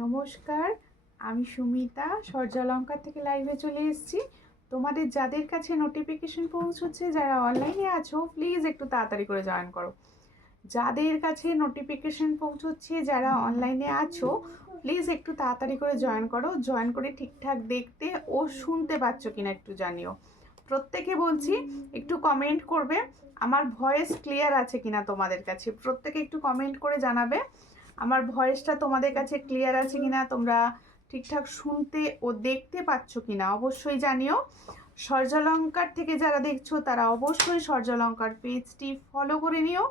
নমস্কার, আমি সুমিতা সূর্যালঙ্কার থেকে লাইভে চলে এসেছি। তোমাদের যাদের কাছে নোটিফিকেশন পৌঁছচ্ছে, যারা অনলাইনে আছো, প্লিজ একটু তাড়াতাড়ি করে জয়েন করো। যাদের কাছে নোটিফিকেশন পৌঁছচ্ছে, যারা অনলাইনে আছো, প্লিজ একটু তাড়াতাড়ি করে জয়েন করো। জয়েন করে ঠিকঠাক দেখতে ও শুনতে পাচ্ছ কিনা একটু জানিও। প্রত্যেকে বলছি একটু কমেন্ট করবে, আমার ভয়েস ক্লিয়ার আছে কিনা তোমাদের কাছে। প্রত্যেকে একটু কমেন্ট করে জানাবে আমার ভয়েসটা তোমাদের কাছে ক্লিয়ার আছে কিনা, তোমরা ঠিকঠাক শুনতে ও দেখতে পাচ্ছ কিনা অবশ্যই জানিও। সূর্যালঙ্কার থেকে যারা দেখছো তারা অবশ্যই সূর্যালঙ্কার পেজটি ফলো করে নিও।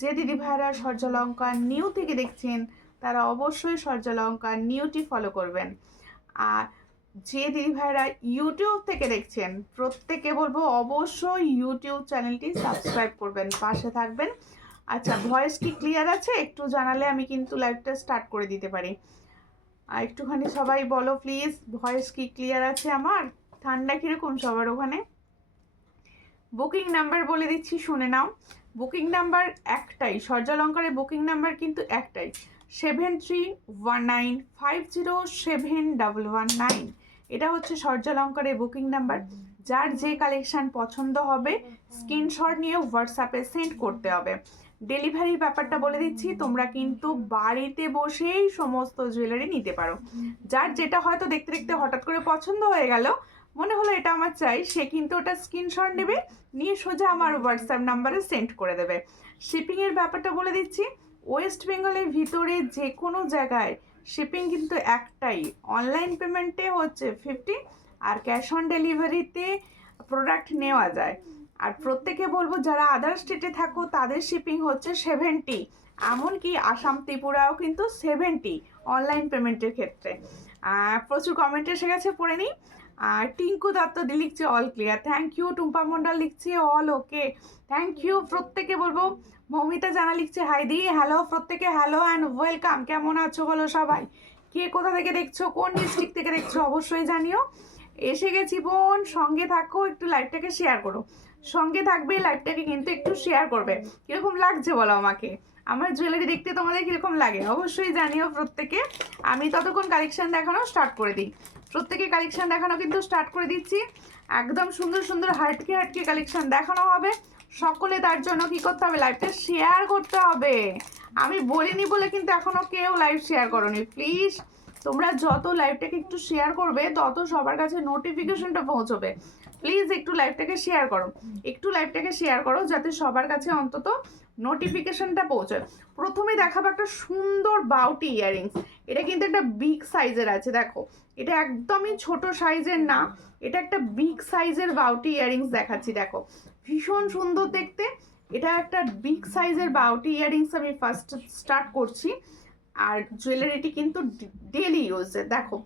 যে দিদি ভাইরা সূর্যালঙ্কার নিউ থেকে দেখছেন তারা অবশ্যই সূর্যালঙ্কার নিউটি ফলো করবেন। আর যে দিদি ভাইরা ইউটিউব থেকে দেখছেন প্রত্যেকে বলবো অবশ্যই ইউটিউব চ্যানেলটি সাবস্ক্রাইব করবেন, পাশে থাকবেন। আচ্ছা, ভয়েস কি ক্লিয়ার আছে একটু জানালে আমি কিন্তু লাইভটা স্টার্ট করে দিতে পারি। আর একটুখানি সবাই বলো প্লিজ, ভয়েস কি ক্লিয়ার আছে আমার? ঠান্ডা কীরকম সবার ওখানে? বুকিং নাম্বার বলে দিচ্ছি, শুনে নাও। বুকিং নাম্বার একটাই, সূর্যালঙ্কারের বুকিং নাম্বার কিন্তু একটাই, 7319507119। এটা হচ্ছে সূর্যালঙ্কারের বুকিং নাম্বার। যার যে কালেকশান পছন্দ হবে স্ক্রিনশট নিয়ে হোয়াটসঅ্যাপে সেন্ড করতে হবে। ডেলিভারির ব্যাপারটা বলে দিচ্ছি, তোমরা কিন্তু বাড়িতে বসেই সমস্ত জুয়েলারি নিতে পারো। যার যেটা হয়তো দেখতে দেখতে হঠাৎ করে পছন্দ হয়ে গেল, মনে হলো এটা আমার চাই, সে কিন্তু ওটা স্ক্রিনশট নেবে, নিয়ে সোজা আমার হোয়াটসঅ্যাপ নাম্বারে সেন্ড করে দেবে। শিপিংয়ের ব্যাপারটা বলে দিচ্ছি, ওয়েস্ট বেঙ্গলের ভিতরে যে কোনো জায়গায় শিপিং কিন্তু একটাই। অনলাইন পেমেন্টে হচ্ছে 50, আর ক্যাশ অন ডেলিভারিতে প্রোডাক্ট নেওয়া যায়। আর প্রত্যেকে বলবো যারা আদার স্টেটে থাকো তাদের শিপিং হচ্ছে 70, এমনকি আসাম ত্রিপুরাও কিন্তু 70 অনলাইন পেমেন্টের ক্ষেত্রে। প্রচুর কমেন্ট এসে গেছে, পড়ে নিই। আর টিঙ্কু দত্ত লিখছে all clear, thank you. Tumpa Mondal লিখছে অল ওকে, থ্যাংক ইউ। প্রত্যেকে বলবো, মৌমিতা জানা লিখছে হাই দি, হ্যালো প্রত্যেকে, হ্যালো অ্যান্ড ওয়েলকাম। কেমন আছো বলো সবাই, কে কোথা থেকে দেখছো, কোন ডিস্ট্রিক্ট থেকে দেখছো অবশ্যই জানিও। এসে গেছি বোন, সঙ্গে থাকো, একটু লাইভটাকে শেয়ার করো। সঙ্গে থাকবে, লাইভটাকে কিন্তু একটু শেয়ার করবে। কীরকম লাগছে বলো আমাকে, আমার জুয়েলারি দেখতে তোমাদের কীরকম লাগে অবশ্যই জানিও প্রত্যেকে। আমি ততক্ষণ কালেকশান দেখানো স্টার্ট করে দিই। প্রত্যেকে কালেকশান দেখানো কিন্তু স্টার্ট করে দিচ্ছি। একদম সুন্দর সুন্দর হাটকে হাটকে কালেকশান দেখানো হবে। সকলে তার জন্য কি করতে হবে, লাইভটা শেয়ার করতে হবে। আমি বলিনি বলে কিন্তু এখনো কেউ লাইভ শেয়ার করোনি। প্লিজ তোমরা যত লাইভটাকে একটু শেয়ার করবে তত সবার কাছে নোটিফিকেশনটা পৌঁছবে। প্লিজ একটু লাইভটাকে শেয়ার করো, একটু লাইভটাকে শেয়ার করো যাতে সবার কাছে অন্তত নোটিফিকেশনটা পৌঁছায়। প্রথমে দেখাবো একটা সুন্দর বাউটি ইয়াররিংস। এটা কিন্তু একটা বিগ সাইজের আছে, দেখো এটা একদমই ছোট সাইজের না, এটা একটা বিগ সাইজের বাউটি ইয়াররিংস দেখাচ্ছি। দেখো ভীষণ সুন্দর দেখতে, এটা একটা বিগ সাইজের বাউটি ইয়াররিংস আমি ফার্স্ট স্টার্ট করছি। আর জুয়েলারিটি কিন্তু ডেলি ইউজের। দেখো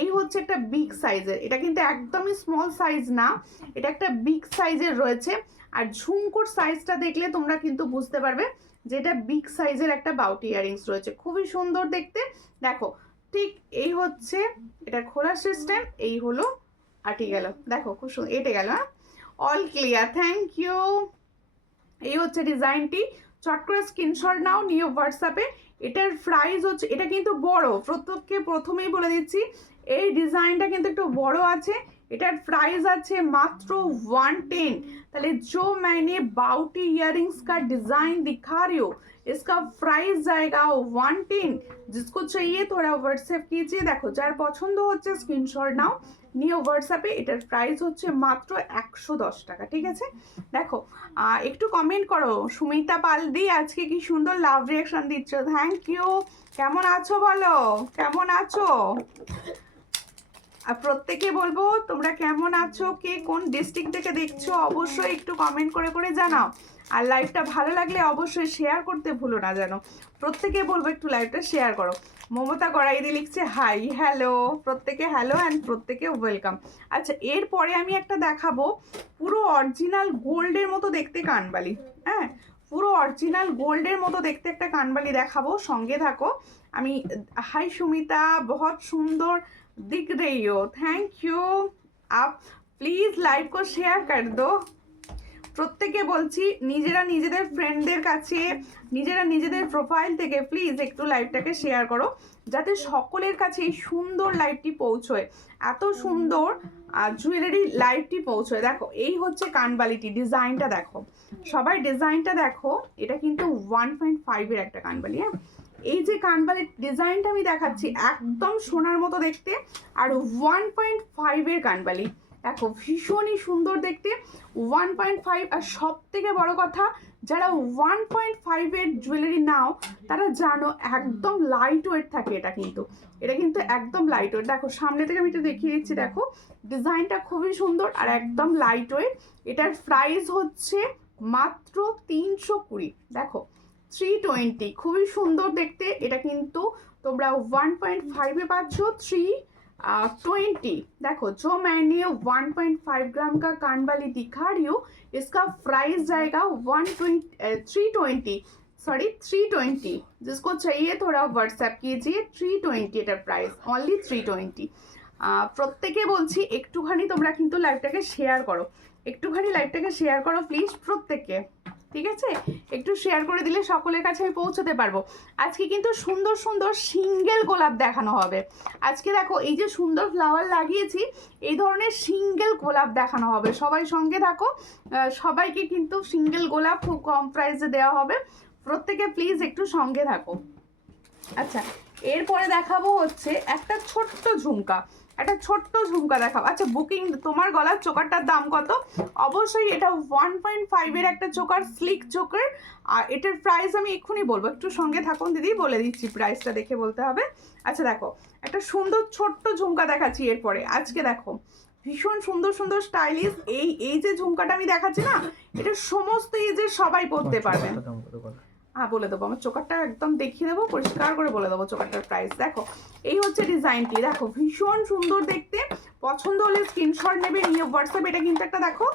এই হচ্ছে একটা বিগ সাইজের, এটা কিন্তু একদমই স্মল সাইজ না, এটা একটা বিগ সাইজের রয়েছে। আর ঝুমকোর সাইজটা দেখলে তোমরা কিন্তু বুঝতে পারবে যে এটা বিগ সাইজের একটা বাউটি ইয়াররিংস রয়েছে, খুবই সুন্দর দেখতে। দেখো ঠিক এই হচ্ছে এটা খোলার সিস্টেম, এই হলো আটি গেল, দেখো খুব সুন্দর এটে গেল। হ্যাঁ, অল ক্লিয়ার, থ্যাংক ইউ। এই হচ্ছে ডিজাইনটি, চট করে স্ক্রিনশট নাও, নিয়ে হোয়াটসঅ্যাপে। এটার প্রাইস হচ্ছে, এটা কিন্তু বড়, প্রত্যেককে প্রথমেই বলে দিচ্ছি এই ডিজাইনটা কিন্তু একটু বড় আছে। এটার প্রাইস আছে মাত্র 110। তাহলে जो मैंने बाउटी इयररिंग्स का डिजाइन दिखा रही हो इसका प्राइस जाएगा 110। जिसको चाहिए थोड़ा व्हाट्सएप कीजिए। देखो যার পছন্দ হচ্ছে স্ক্রিনশট নাও, নিয়ে হোয়াটসঅ্যাপে। এটার প্রাইস হচ্ছে মাত্র 110 টাকা, ঠিক আছে? দেখো একটু কমেন্ট করো। সুমিতা পালদি আজকে কি সুন্দর লাভ রিয়াকশন দিচ্ছ, থ্যাংক ইউ। কেমন আছো বলো, কেমন আছো? আর প্রত্যেকে বলবো তোমরা কেমন আছো, কে কোন ডিস্ট্রিক্ট থেকে দেখছো অবশ্যই একটু কমেন্ট করে করে জানাও। আর লাইভটা ভালো লাগলে অবশ্যই শেয়ার করতে ভুলো না যেন। প্রত্যেকে বলবো একটু লাইভটা শেয়ার করো। মমতা গড়াইদি লিখছে হাই, হ্যালো প্রত্যেকে, হ্যালো অ্যান্ড প্রত্যেকে ওয়েলকাম। আচ্ছা, এরপরে আমি একটা দেখাবো পুরো অরিজিনাল গোল্ডের মতো দেখতে কানবালি। হ্যাঁ, পুরো অরিজিনাল গোল্ডের মতো দেখতে একটা কানবালি দেখাবো, সঙ্গে থাকো। আমি হাই সুমিতা, বহুত সুন্দর दिख रही हो, थैंक यू। आप प्लीज लाइव को शेयर कर दो। প্রত্যেকে বলছি নিজেরা নিজেদের ফ্রেন্ডদের কাছে, নিজেরা নিজেদের প্রোফাইল থেকে প্লিজ একটু লাইভটাকে শেয়ার করো, যাতে সকলের কাছে এই সুন্দর লাইভটি পৌঁছয়, এত সুন্দর জুয়েলারি লাইভটি পৌঁছয়। দেখো এই হচ্ছে কানবালিটি, ডিজাইনটা দেখো, সবাই ডিজাইনটা দেখো, এটা কিন্তু 1.5-এর একটা কানবালি। হ্যাঁ, এই যে কানবালির ডিজাইনটা আমি দেখাচ্ছি একদম সোনার মতো দেখতে, আর 1.5-এর কানবালি দেখো ভীষণই সুন্দর দেখতে, 1.5। আর সব থেকে বড় কথা, যারা 1.5-এর জুয়েলারি নাও তারা জানো একদম লাইট ওয়েট থাকে এটা কিন্তু, এটা কিন্তু একদম লাইট ওয়েট। দেখো সামনে থেকে আমি একটু দেখিয়ে দিচ্ছি, দেখো ডিজাইনটা খুবই সুন্দর আর একদম লাইট ওয়েট। এটার প্রাইস হচ্ছে মাত্র 320। দেখো 320, খুবই সুন্দর দেখতে। এটা কিন্তু তোমরা 1.5-এ পাচ্ছ 320। देखो जो मैंने 1.5 ग्राम का कानवाली दिखा रही हूँ, इसका प्राइस जाएगा 320। जिसको चाहिए थोड़ा व्हाट्सएप कीजिए। 320 এটার প্রাইস, অনলি 320। প্রত্যেকে বলছি একটুখানি তোমরা কিন্তু লাইভটাকে শেয়ার করো, একটুখানি লাইভটাকে শেয়ার করো প্লিজ প্রত্যেকে, ঠিক আছে? একটু শেয়ার করে দিলে সকলের কাছে আমি পৌঁছতে পারবো। আজকে কিন্তু সুন্দর সুন্দর সিঙ্গেল গোলাপ দেখানো হবে। আজকে দেখো এই যে সুন্দর ফ্লাওয়ার লাগিয়েছি, এই ধরনের সিঙ্গেল গোলাপ দেখানো হবে। সবাই সঙ্গে থাকো, সবাইকে কিন্তু সিঙ্গেল গোলাপ খুব কম প্রাইসে দেওয়া হবে, প্রত্যেকে প্লিজ একটু সঙ্গে থাকো। আচ্ছা, এরপরে দেখাবো হচ্ছে একটা ছোট্ট ঝুমকা, একটা ছোট্ট ঝুমকা দেখাবো। আচ্ছা বুকিং, তোমার গলার চোকারটার দাম কত? অবশ্যই এটা 1.5-এর একটা চোকার, স্লিক চোকার, আর এটার প্রাইস আমি এক্ষুনি বলবো, একটু সঙ্গে থাকুন দিদি, বলে দিচ্ছি প্রাইসটা দেখে বলতে হবে। আচ্ছা দেখো একটা সুন্দর ছোট্ট ঝুমকা দেখাচ্ছি এরপরে। আজকে দেখো ভীষণ সুন্দর সুন্দর স্টাইলিশ এই যে ঝুমকাটা আমি দেখাচ্ছি না, এটা সমস্ত এজের সবাই পরতে পারবে। হ্যাঁ বলে দেবো, আমার চোকারটা একদম দেখিয়ে দেবো, পরিষ্কার করে বলে দেবো চোকারটার প্রাইস। দেখো এই হচ্ছে ডিজাইনটি, দেখো ভীষণ সুন্দর দেখতে। পছন্দ হলে স্ক্রিনশট নেবে, নিয়ে হোয়াটসঅ্যাপ। এটা কিন্তু একটা দেখো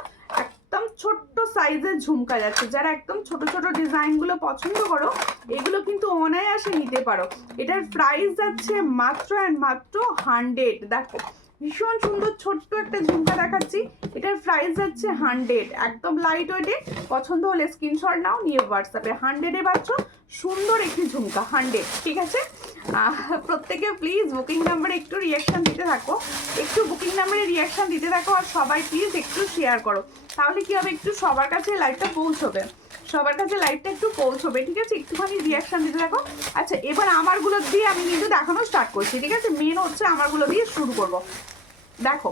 একদম ছোট্ট সাইজের ঝুমকা যাচ্ছে, যারা একদম ছোট ছোট ডিজাইনগুলো পছন্দ করো এগুলো কিন্তু অনায়াসে নিতে পারো। এটার প্রাইস যাচ্ছে মাত্র অ্যান্ড মাত্র 100। দেখো ভীষণ সুন্দর ছোট্ট একটা ঝুমকা দেখাচ্ছি, এটার প্রাইস যাচ্ছে 100, একদম লাইট ওয়েটে। পছন্দ হলে স্ক্রিনশট নাও, নিয়ে হোয়াটসঅ্যাপে। 100-এ পাচ্ছ সুন্দর একটি ঝুমকা, 100, ঠিক আছে? প্রত্যেকে প্লিজ বুকিং নাম্বারে একটু রিয়াকশান দিতে থাকো, একটু বুকিং নাম্বারে রিয়াকশান দিতে থাকো, আর সবাই প্লিজ একটু শেয়ার করো, তাহলে কি হবে, একটু সবার কাছে লাইভটা পৌঁছবে, সবার কাছে লাইভটা একটু পৌঁছবে, ঠিক আছে? একটুখানি রিয়াকশান দিতে থাকো। আচ্ছা এবার আমারগুলো দিয়ে আমি কিন্তু দেখানো স্টার্ট করছি, ঠিক আছে? মেন হচ্ছে আমারগুলো দিয়ে শুরু করবো। দেখো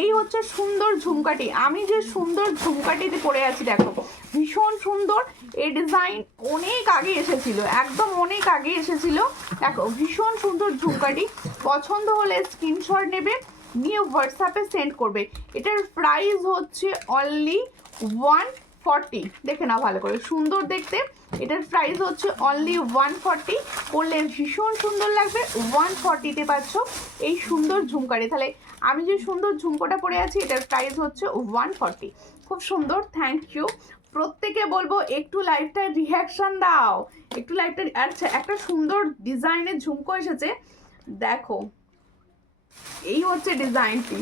এই হচ্ছে সুন্দর ঝুমকাটি, আমি যে সুন্দর ঝুমকাটিতে পরে আছি, দেখো ভীষণ সুন্দর। এই ডিজাইন অনেক আগে এসেছিল, একদম অনেক আগে এসেছিল। দেখো ভীষণ সুন্দর ঝুমকাটি, পছন্দ হলে স্ক্রিনশট নেবে, নিয়ে হোয়াটসঅ্যাপে সেন্ড করবে। এটার প্রাইস হচ্ছে অনলি 140। দেখে নাও ভালো করে, সুন্দর দেখতে। এটার প্রাইস হচ্ছে অনলি 140, পরলে ভীষণ সুন্দর লাগবে। 140-তে পাচ্ছ এই সুন্দর ঝুমকাটি। তাহলে আমি যে সুন্দর ঝুমকোটা পরে আছি, এটার প্রাইস হচ্ছে 140। খুব সুন্দর, থ্যাংক ইউ। প্রত্যেকে বলবো একটু লাইভটা রিয়াকশন দাও, একটু লাইভটা। আচ্ছা একটা সুন্দর ডিজাইনের ঝুমকো এসেছে, দেখো এই হচ্ছে ডিজাইনটি,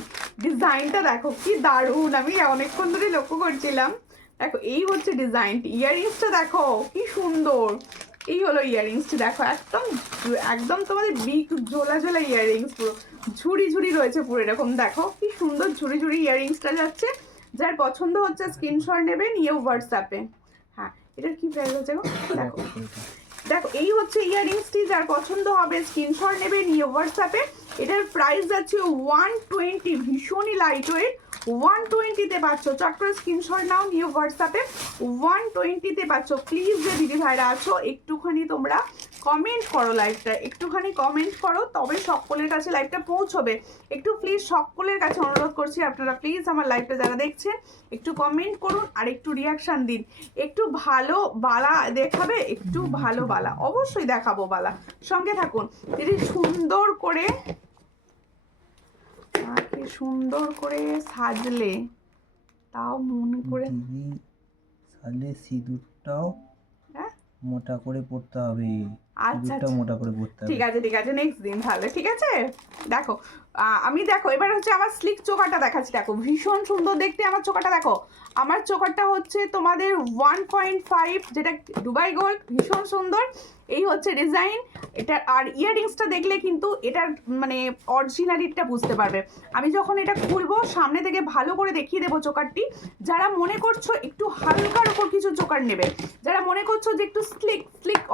ডিজাইনটা দেখো কি দারুণ, আমি অনেকক্ষণ ধরে লক্ষ্য করছিলাম। দেখো এই হচ্ছে ডিজাইনটি, ইয়াররিংসটা দেখো কি সুন্দর, এই হলো ইয়াররিংসটি। দেখো একদম একদম তোমাদের বিগ ঝোলা ঝোলা ইয়াররিংস, পুরো ঝুড়ি ঝুড়ি রয়েছে পুরো এরকম। দেখো কি সুন্দর ঝুড়ি ঝুড়ি ইয়াররিংসটা যাচ্ছে। যার পছন্দ হচ্ছে স্ক্রিনশট নেবে, নিয়ে হোয়াটসঅ্যাপে। হ্যাঁ এটার কি প্রাইস হচ্ছে গো? দেখো দেখো এই হচ্ছে ইয়াররিংসটি, যার পছন্দ হবে স্ক্রিনশট নেবে, নিয়ে হোয়াটসঅ্যাপে। এটার প্রাইস যাচ্ছে 120, ভীষণই লাইট ওয়েট। 120-তে পাচ্ছ, চট করে স্ক্রিনশট নাও, নিয়ে হোয়াটসঅ্যাপে। 120-তে পাচ্ছ। প্লিজ যে দিদি ভাইরা আছো একটুখানি তোমরা কমেন্ট করো, লাইভটা একটুখানি কমেন্ট করো, তবে সকলের কাছে লাইভটা পৌঁছবে। একটু প্লিজ সকলের কাছে অনুরোধ করছি, আপনারা প্লিজ আমার লাইভটা যারা দেখছেন একটু কমেন্ট করুন আর একটু রিয়াকশান দিন। একটু ভালো বালা দেখাবে, একটু ভালো বালা অবশ্যই দেখাবো, বালা সঙ্গে থাকুন। দিদি সুন্দর করে, কি সুন্দর করে সাজলে, তাও মন করে সাজলে সিঁদুরটাও হ্যাঁ মোটা করে পড়তে হবে, আচ্ছা সিঁদুরটা মোটা করে পড়তে হবে। ঠিক আছে নেক্সট দিন তাহলে, ঠিক আছে। দেখো আমি দেখো এবার হচ্ছে আমার স্লিক চোকারটা দেখাচ্ছি, দেখো ভীষণ সুন্দর দেখতে আমার চোকারটা। দেখো আমার চোকারটা হচ্ছে তোমাদের 1.5, যেটা দুবাই গোল্ড, ভীষণ সুন্দর। এই হচ্ছে ডিজাইন এটা। আর ইয়াররিংসটা দেখলে কিন্তু এটার মানে অরিজিনালিটিটা বুঝতে পারবে। আমি যখন এটা খুলবো সামনে থেকে ভালো করে দেখিয়ে দেবো চোকারটি। যারা মনে করছো একটু হালকার উপর কিছু চোকার নেবে, যারা মনে করছো যে একটু স্লিক,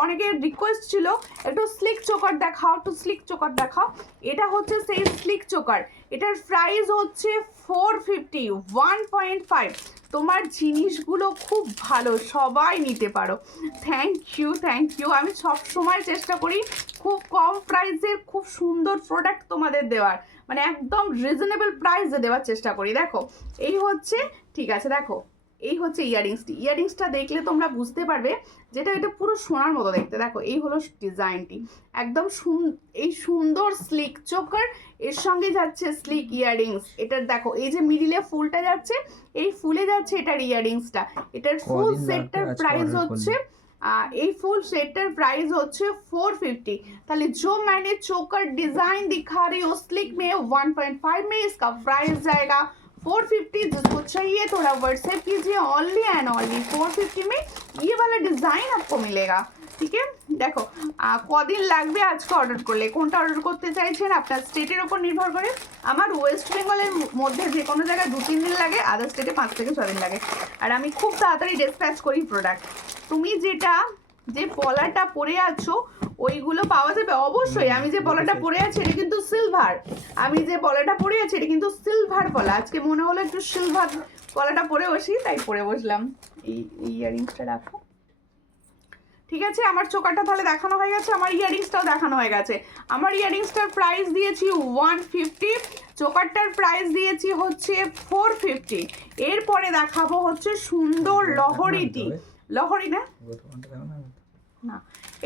অনেকের রিকোয়েস্ট ছিল একটু স্লিক চোকার দেখাও, একটু স্লিক চোকার দেখাও, এটা হচ্ছে সেই স্লিক চোকার। এটার প্রাইস হচ্ছে 450, 1.5। তোমার জিনিসগুলো খুব ভালো, সবাই নিতে পারো। Thank you. আমি সব সময় চেষ্টা করি খুব কম প্রাইসে খুব সুন্দর প্রোডাক্ট তোমাদের দেওয়ার, মানে একদম রিজনেবল প্রাইসে দেওয়ার চেষ্টা করি। দেখো এই হচ্ছে, ঠিক আছে, দেখো এই হচ্ছে ইয়াররিংসটা দেখলে তোমরা বুঝতে পারবে যেটা এটা পুরো সোনার মতো দেখতে। দেখো এই হলো ডিজাইনটি, একদম এই সুন্দর স্লিক চোকার, এর সঙ্গে যাচ্ছে স্লিক ইয়াররিংস। এটার দেখো এই যে মিডিলে ফুলটা যাচ্ছে, এই ফুলে যাচ্ছে এটার ইয়াররিংসটা। এটার ফুল সেটটার প্রাইস হচ্ছে এই ফুল सेटर प्राइस হচ্ছে 450। তাহলে जो मैंने चोकर डिजाइन दिखा रही हूँ स्लिक में 1.5 में, इसका प्राइस जाएगा 450। जिसको चाहिए थोड़ा व्हाट्सएप कीजिए, ओनली एंड ओनली 450 में ये वाला डिजाइन आपको मिलेगा। ঠিক আছে, দেখো কদিন লাগবে আজকে অর্ডার করলে, কোনটা অর্ডার করতে চাইছেন আপনার স্টেটের ওপর নির্ভর করে। আমার ওয়েস্ট বেঙ্গলের মধ্যে যে কোনো জায়গায় 2-3 দিন লাগে, আদার স্টেটে 5 থেকে 6 দিন লাগে। আর আমি খুব তাড়াতাড়ি ডিসপ্যাচ করি প্রোডাক্ট। তুমি যে পলাটা পরে আছো ওইগুলো পাওয়া যাবে অবশ্যই। আমি যে পলাটা পরে আছি এটা কিন্তু সিলভার, এটা কিন্তু সিলভার পলা। আজকে মনে হলো একটু সিলভার পলাটা পরে বসি, তাই পরে বসলাম। এই ইয়াররিংসটা রাখো, ঠিক আছে। আমার চোকারটা তাহলে দেখানো হয়ে গেছে, আমার ইয়াররিংসটাও দেখানো হয়ে গেছে। আমার ইয়াররিংসটার প্রাইস দিয়েছি 150, চোকারটার প্রাইস দিয়েছি হচ্ছে 450। এরপরে দেখাবো হচ্ছে সুন্দর লহরিটি। লহরি না না,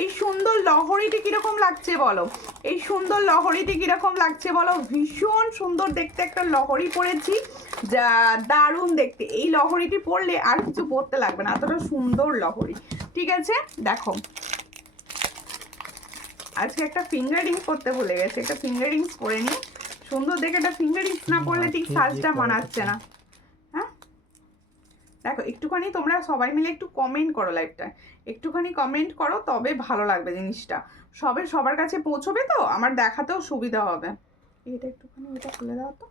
এই সুন্দর লহরিটি কিরকম লাগছে বলো, এই সুন্দর লহরিটি কিরকম লাগছে বলো। ভীষণ সুন্দর দেখতে একটা লহরি পরেছি, যা দারুণ দেখতে। এই লহরিটি পরলে আর কিছু পরতে লাগবে না, এতটা সুন্দর লহরি। ঠিক আছে, দেখো আজকে একটা ফিঙ্গার রিংস করতে ভুলে গেছে, একটা ফিঙ্গার রিংস পরে নি। সুন্দর দেখে একটা ফিঙ্গার রিংস না পরলে ঠিক সাজটা মানাচ্ছে না। হ্যাঁ দেখো একটুখানি তোমরা সবাই মিলে একটু কমেন্ট করো, লাইভটা একটুখানি কমেন্ট করো, তবে ভালো লাগবে জিনিসটা, সবার কাছে পৌঁছবে তো, আমার দেখাতেও সুবিধা হবে। এটা একটুখানি এটা খুলে দাও তো,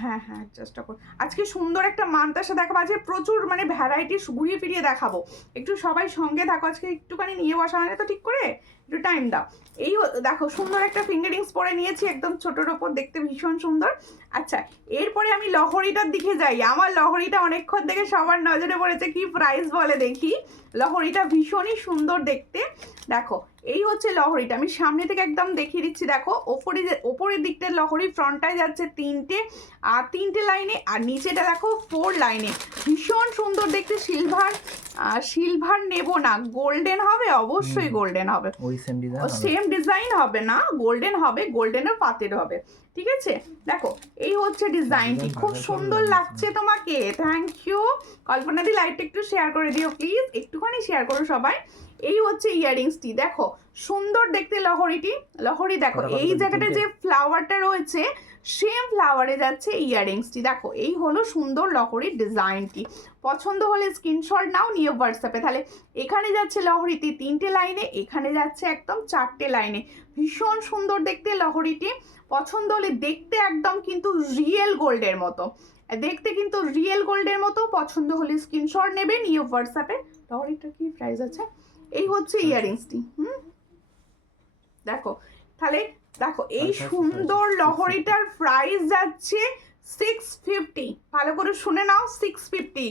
হ্যাঁ অ্যাডজাস্টটা কর। আজকে সুন্দর একটা মানতাসা দেখাবো, আজকে প্রচুর মানে ভ্যারাইটি ঘুরিয়ে ফিরিয়ে দেখাবো। একটু সবাই সঙ্গে থাকো, আজকে একটুখানি নিয়ে বসা মানে তো ঠিক করে, একটু টাইম দাও। এই দেখো সুন্দর একটা ফিঙ্গারিংস পরে নিয়েছি, একদম ছোটোর ওপর, দেখতে ভীষণ সুন্দর। আচ্ছা এরপরে আমি লহরিটার দিকে যাই। আমার লহরিটা অনেকক্ষণ থেকে সবার নজরে পড়েছে, কি প্রাইস বলে দেখি। লহরিটা ভীষণই সুন্দর দেখতে। দেখো এই হচ্ছে লহরিটা, আমি সামনে থেকে একদম দেখিয়ে দিচ্ছি। দেখো ওপরের দিকটার লহরি, ফ্রন্টটায় যাচ্ছে 3টে লাইনে, আর নিচেটা দেখো 4 লাইনে। ভীষণ সুন্দর দেখতে। সিলভার নেব না, গোল্ডেন হবে, অবশ্যই গোল্ডেন হবে, সেম ডিজাইন হবে না, গোল্ডেন হবে, গোল্ডেনের পাতের হবে। ঠিক আছে, দেখো এই হচ্ছে ডিজাইনটি, খুব সুন্দর লাগছে তোমাকে। Thank you. কল্পনা দি লাইটটা একটু শেয়ার করে দিও প্লিজ, একটুখানি শেয়ার করো সবাই। এই হচ্ছে ইয়াররিংসটি, দেখো সুন্দর দেখতে লহরি। দেখো এই জায়গাটা যে ফ্লাওয়ারটা রয়েছে সেম ফ্লাওয়ারে যাচ্ছে ইয়াররিংসটি। দেখো এই হলো সুন্দর লহরির ডিজাইনটি। পছন্দ হলে স্ক্রিনশট নাও, নিয়ে হোয়াটসঅ্যাপে। তাহলে এখানে যাচ্ছে লহরিটি 3টে লাইনে, এখানে যাচ্ছে একদম 4টে লাইনে। ভীষণ সুন্দর দেখতে লহরিটি। পছন্দ হলে, দেখতে একদম কিন্তু রিয়েল গোল্ডের মতো, পছন্দ হলে স্ক্রিনশট নেবে, নিয়ে হোয়াটসঅ্যাপে। লহরিটার কি প্রাইস আছে, এই হচ্ছে ইয়াররিংসটি। দেখো তাহলে দেখো এই সুন্দর লহরিটার প্রাইস যাচ্ছে 650। ভালো করে শুনে নাও, 650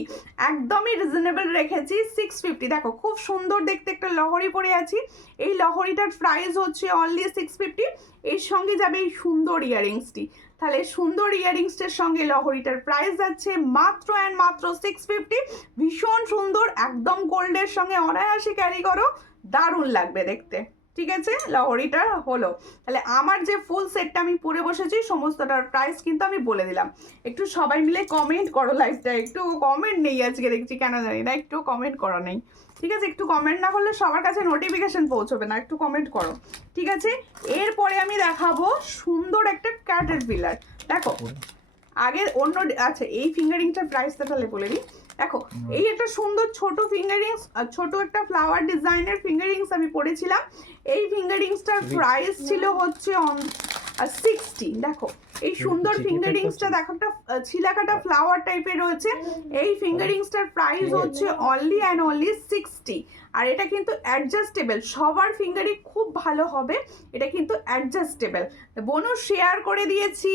একদমই রিজনেবল রেখেছি, 650। দেখো খুব সুন্দর দেখতে একটা লহরি পরে আছি, এই লহরিটার প্রাইস হচ্ছে অনলি 650। এর সঙ্গে যাবে এই সুন্দর ইয়াররিংসটি। তাহলে সুন্দর ইয়াররিংসটার সঙ্গে লহরিটার প্রাইস যাচ্ছে মাত্র অ্যান্ড মাত্র 650। ভীষণ সুন্দর, একদম গোল্ডের সঙ্গে অনায়াসে ক্যারি করো, দারুণ লাগবে দেখতে। ঠিক আছে, লহরিটা হলো। তাহলে আমার যে ফুল সেটটা আমি পরে বসেছি সমস্তটার প্রাইস কিন্তু আমি বলে দিলাম। একটু সবাই মিলে কমেন্ট করো, লাইভটা একটু কমেন্ট নেই আজকে দেখছি, কেন জানি না, একটু কমেন্ট করা নেই। ঠিক আছে, একটু কমেন্ট না করলে সবার কাছে নোটিফিকেশন পৌঁছবে না, একটু কমেন্ট করো। ঠিক আছে, এরপরে আমি দেখাবো সুন্দর একটা ক্যাটারপিলার। দেখো আগের অন্য, আচ্ছা এই ফিঙ্গারিংটার প্রাইসটা তাহলে বলে দিই। দেখো এই একটা সুন্দর ছোট ফিঙ্গারিংস, ছোট একটা ফ্লাওয়ার ডিজাইনের ফিঙ্গারিংস আমি পরেছিলাম। এই ফিঙ্গারিংসটার প্রাইস ছিল হচ্ছে 60। দেখো এই সুন্দর ফিঙ্গারিংসটা দেখো একটা ছিলাকাটা ফ্লাওয়ার টাইপের রয়েছে। এই ফিঙ্গারিংসটার প্রাইস হচ্ছে অনলি অ্যান্ড অনলি 60। আর এটা কিন্তু অ্যাডজাস্টেবল, সবার ফিঙ্গারিং খুব ভালো হবে, এটা কিন্তু অ্যাডজাস্টেবল। বনু শেয়ার করে দিয়েছি।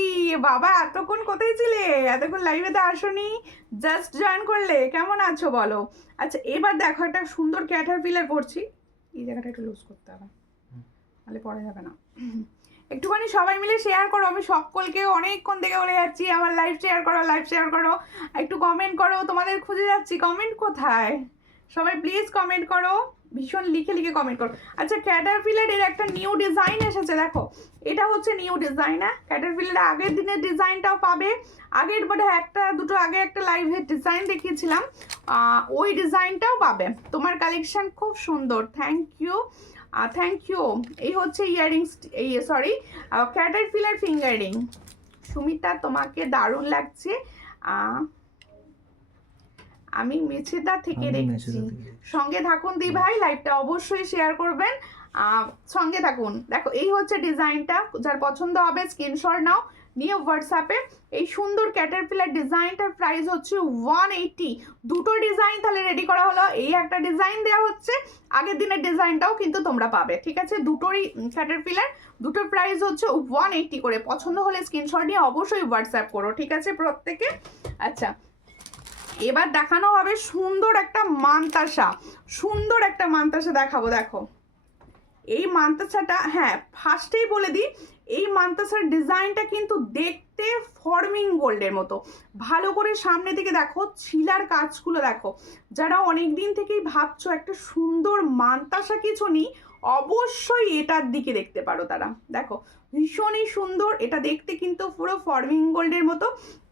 বাবা এতক্ষণ কোথায় ছিলে, এতক্ষণ লাইভেতে আসোনি, জাস্ট জয়েন করলে। কেমন আছো বলো? আচ্ছা এবার দেখো একটা সুন্দর ক্যাটারপিলার পড়ছি। এই জায়গাটা একটু লুজ করতে হবে, তাহলে পরে যাবে না। একটুখানি সবাই মিলে শেয়ার করো, আমি সকলকে অনেকক্ষণ থেকে বলে যাচ্ছি আমার লাইভ শেয়ার করো, লাইভ শেয়ার করো, একটু কমেন্ট করো, তোমাদের খুঁজে যাচ্ছি, কমেন্ট কোথায়? সবাই প্লিজ কমেন্ট করো, ভীষণ লিখে লিখে কমেন্ট করো। আচ্ছা ক্যাটারপিলার এর একটা নিউ ডিজাইন এসেছে, দেখো এটা হচ্ছে নিউ ডিজাইন। হ্যাঁ ক্যাটারপিলার আগের দিনের ডিজাইনটাও পাবে, আগের বোধহয় একটা দুটো আগে একটা লাইভের ডিজাইন দেখিয়েছিলাম, ওই ডিজাইনটাও পাবে। তোমার কালেকশন খুব সুন্দর, থ্যাংক ইউ থ্যাংক ইউ। এই হচ্ছে ইয়াররিংস, এই সরি ক্যাটারপিলার ফিঙ্গারিং। সুমিতা তোমাকে দারুণ লাগছে। আমি মেছেদা থেকে দেখছি, সঙ্গে থাকুন দি ভাই, লাইভটা অবশ্যই শেয়ার করবেন, সঙ্গে থাকুন। দেখো এই হচ্ছে ডিজাইনটা, যার পছন্দ হবে স্ক্রিনশট নাও, নিয়ে হোয়াটসঅ্যাপে। এই সুন্দর ক্যাটারপিলার ডিজাইনটার প্রাইস হচ্ছে 180। দুটো ডিজাইন তাহলে রেডি করা হলো, এই একটা ডিজাইন দেওয়া হচ্ছে, আগের দিনের ডিজাইনটাও কিন্তু তোমরা পাবে। ঠিক আছে, দুটোরই ক্যাটারপিলার, দুটোর প্রাইস হচ্ছে 180 করে। পছন্দ হলে স্ক্রিনশট নিয়ে অবশ্যই হোয়াটসঅ্যাপ করো, ঠিক আছে প্রত্যেকে। আচ্ছা এবার দেখানো হবে সুন্দর একটা মান্তাসা, সুন্দর একটা মান্তাসা দেখাবো। দেখো এই মান্তাসাটা, হ্যাঁ ফার্স্টেই বলে দিই, এই মান্তাসার ডিজাইনটা কিন্তু দেখতে ফর্মিং গোল্ডের মতো। ভালো করে সামনে থেকে দেখো, ছিলার কাজগুলো দেখো। যারা অনেক দিন থেকেই ভাবছো একটা সুন্দর মান্তাসা কিছু নেই, অবশ্যই এটার দিকে দেখতে পারো তারা। দেখো ভীষণই সুন্দর, এটা দেখতে কিন্তু পুরো ফর্মিং গোল্ডের মতো।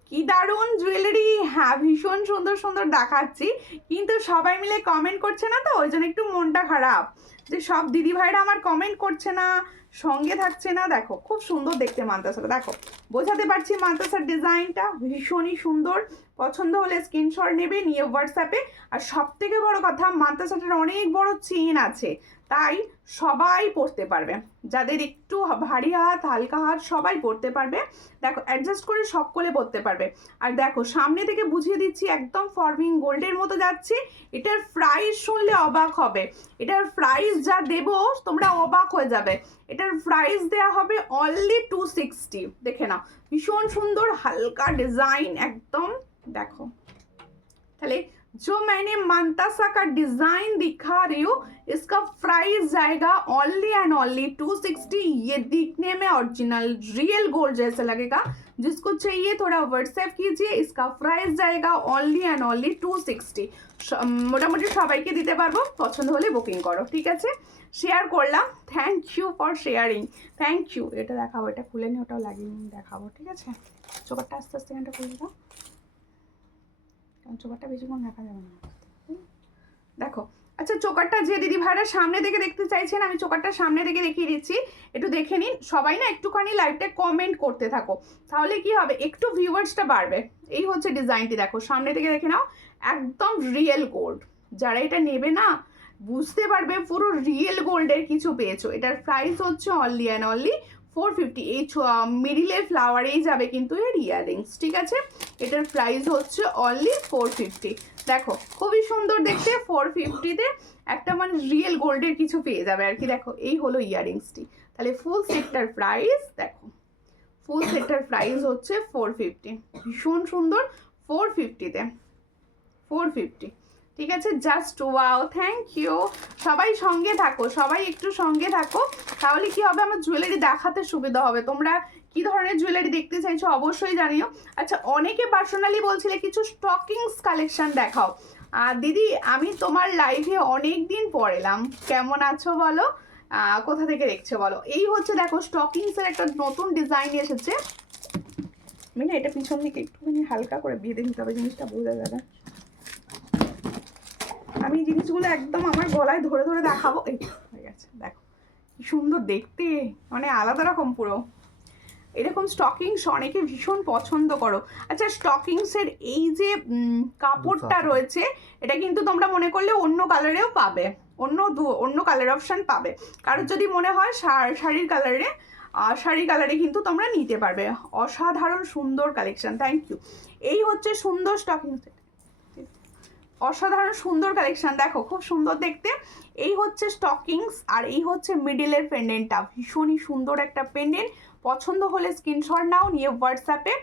কি দারুণ জুয়েলারি, হ্যাঁ ভীষণ সুন্দর সুন্দর দেখাচ্ছি, কিন্তু সবাই মিলে কমেন্ট করছে না, তো ওই জন্য একটু মনটা খারাপ যে সব দিদি ভাইরা আমার কমেন্ট করছে না, সঙ্গে থাকছে না। দেখো খুব সুন্দর দেখতে মান্তাসাটা, দেখো বোঝাতে পারছি মান্তাসার ডিজাইনটা ভীষণই সুন্দর। পছন্দ হলে স্ক্রিনশট নেবে, নিয়ে হোয়াটসঅ্যাপে। আর সব থেকে বড় কথা, মান্তাসাটার অনেক বড় চেন আছে, তাই সবাই পরতে পারবে, যাদের একটু ভারী হাত হালকা হাত সবাই পরতে পারবে। দেখো অ্যাডজাস্ট করে সকলে পরতে পারবে। আর দেখো সামনে থেকে বুঝিয়ে দিচ্ছি, একদম ফর্মিং গোল্ডের মতো যাচ্ছে। এটার প্রাইস শুনলে অবাক হবে, এটার প্রাইস যা দেব তোমরা অবাক হয়ে যাবে। এটার প্রাইস দেওয়া হবে অনলি 260। দেখে নাও ভীষণ সুন্দর হালকা ডিজাইন একদম। দেখো তাহলে जो मैंने मांतासा का डिजाइन दिखा रही हूँ, इसका प्राइस जाएगा ओनली एंड ओनली 260। ये दिखने में ओरिजिनल रियल गोल्ड जैसा लगेगा, जिसको चाहिए थोड़ा व्हाट्सएप कीजिए। इसका प्राइस जाएगा ओनली एंड ओनली 260। মোটামুটি সবাইকে দিতে পারবো, পছন্দ হলে বুকিং করো, ঠিক আছে। শেয়ার করলাম, thank you for sharing, thank you. এটা দেখাবো, এটা খুলে নিয়ে ওটাও লাগিয়ে দেখাবো, ঠিক আছে। চোপারটা আস্তে আস্তে এটা খুলে দাও, কারণ চোকারটা বেশিক্ষণ দেখা যাবে না। দেখো আচ্ছা চোকারটা যে দিদি ভাইরা সামনে থেকে দেখতে চাইছেন, আমি চোকারটা সামনে থেকে দেখিয়ে দিচ্ছি, একটু দেখে নিন। সবাই না একটুখানি লাইভটা কমেন্ট করতে থাকো, তাহলে কি হবে একটু ভিউয়ার্সটা বাড়বে। এই হচ্ছে ডিজাইনটি, দেখো সামনে থেকে দেখে নাও, একদম রিয়েল গোল্ড। যারা এটা নেবে না বুঝতে পারবে পুরো রিয়েল গোল্ডের কিছু পেয়েছো। এটার প্রাইস হচ্ছে অনলি অ্যান্ড অনলি 450। এই মিডিলে ফ্লাওয়ারেই যাবে কিন্তু এর ইয়াররিংস, ঠিক আছে। এটার প্রাইস হচ্ছে অনলি 450। দেখো খুবই সুন্দর দেখতে, 450-তে একটা মানে রিয়েল গোল্ডের কিছু পেয়ে যাবে আর কি। দেখো এই হলো ইয়াররিংসটি, তাহলে ফুল সেটটার প্রাইস দেখো, ফুল সেটটার প্রাইস হচ্ছে 450। ভীষণ সুন্দর, 450-তে 450, ঠিক আছে। Just wow, thank you. সবাই সঙ্গে থাকো, সবাই একটু সঙ্গে থাকো, তাহলে কি হবে আমার জুয়েলারি দেখাতে সুবিধা হবে। তোমরা কি ধরনের জুয়েলারি দেখতে চাইছো অবশ্যই জানিও। আচ্ছা অনেকে পার্সোনালি বলছিলে কিছু স্টকিংস কালেকশন দেখাও। দিদি আমি তোমার লাইভে অনেক দিন পর এলাম, কেমন আছো বলো, কোথা থেকে দেখছো বলো। এই হচ্ছে দেখো স্টকিংসের একটা নতুন ডিজাইন এসেছে। আমি না এটা পিছন দিকে একটুখানি হালকা করে বেঁধে নিতে হবে, জিনিসটা বোঝা যাবে। আমি আমি জিনিসগুলো একদম আমার গলায় ধরে ধরে দেখাবো। এই হয়ে গেছে, দেখো কি সুন্দর দেখতে, মানে আলাদা রকম পুরো। এরকম স্টকিংস অনেকে ভীষণ পছন্দ করো। আচ্ছা, স্টকিংসের এই যে কাপড়টা রয়েছে, এটা কিন্তু তোমরা মনে করলে অন্য কালারেও পাবে, অন্য কালার অপশন পাবে। কারোর যদি মনে হয় শাড়ির কালারে কিন্তু তোমরা নিতে পারবে। অসাধারণ সুন্দর কালেকশন, থ্যাংক ইউ। এই হচ্ছে সুন্দর স্টকিংস, অসাধারণ সুন্দর কালেকশন, দেখো খুব সুন্দর দেখতে। এই হচ্ছে স্টকিংস, আর এই হচ্ছে মিডিলের পেন্ডেন্টটা, ভীষণই সুন্দর একটা পেন্ডেন্ট। পছন্দ হলে স্ক্রিনশট নাও, নিয়ে হোয়াটসঅ্যাপে।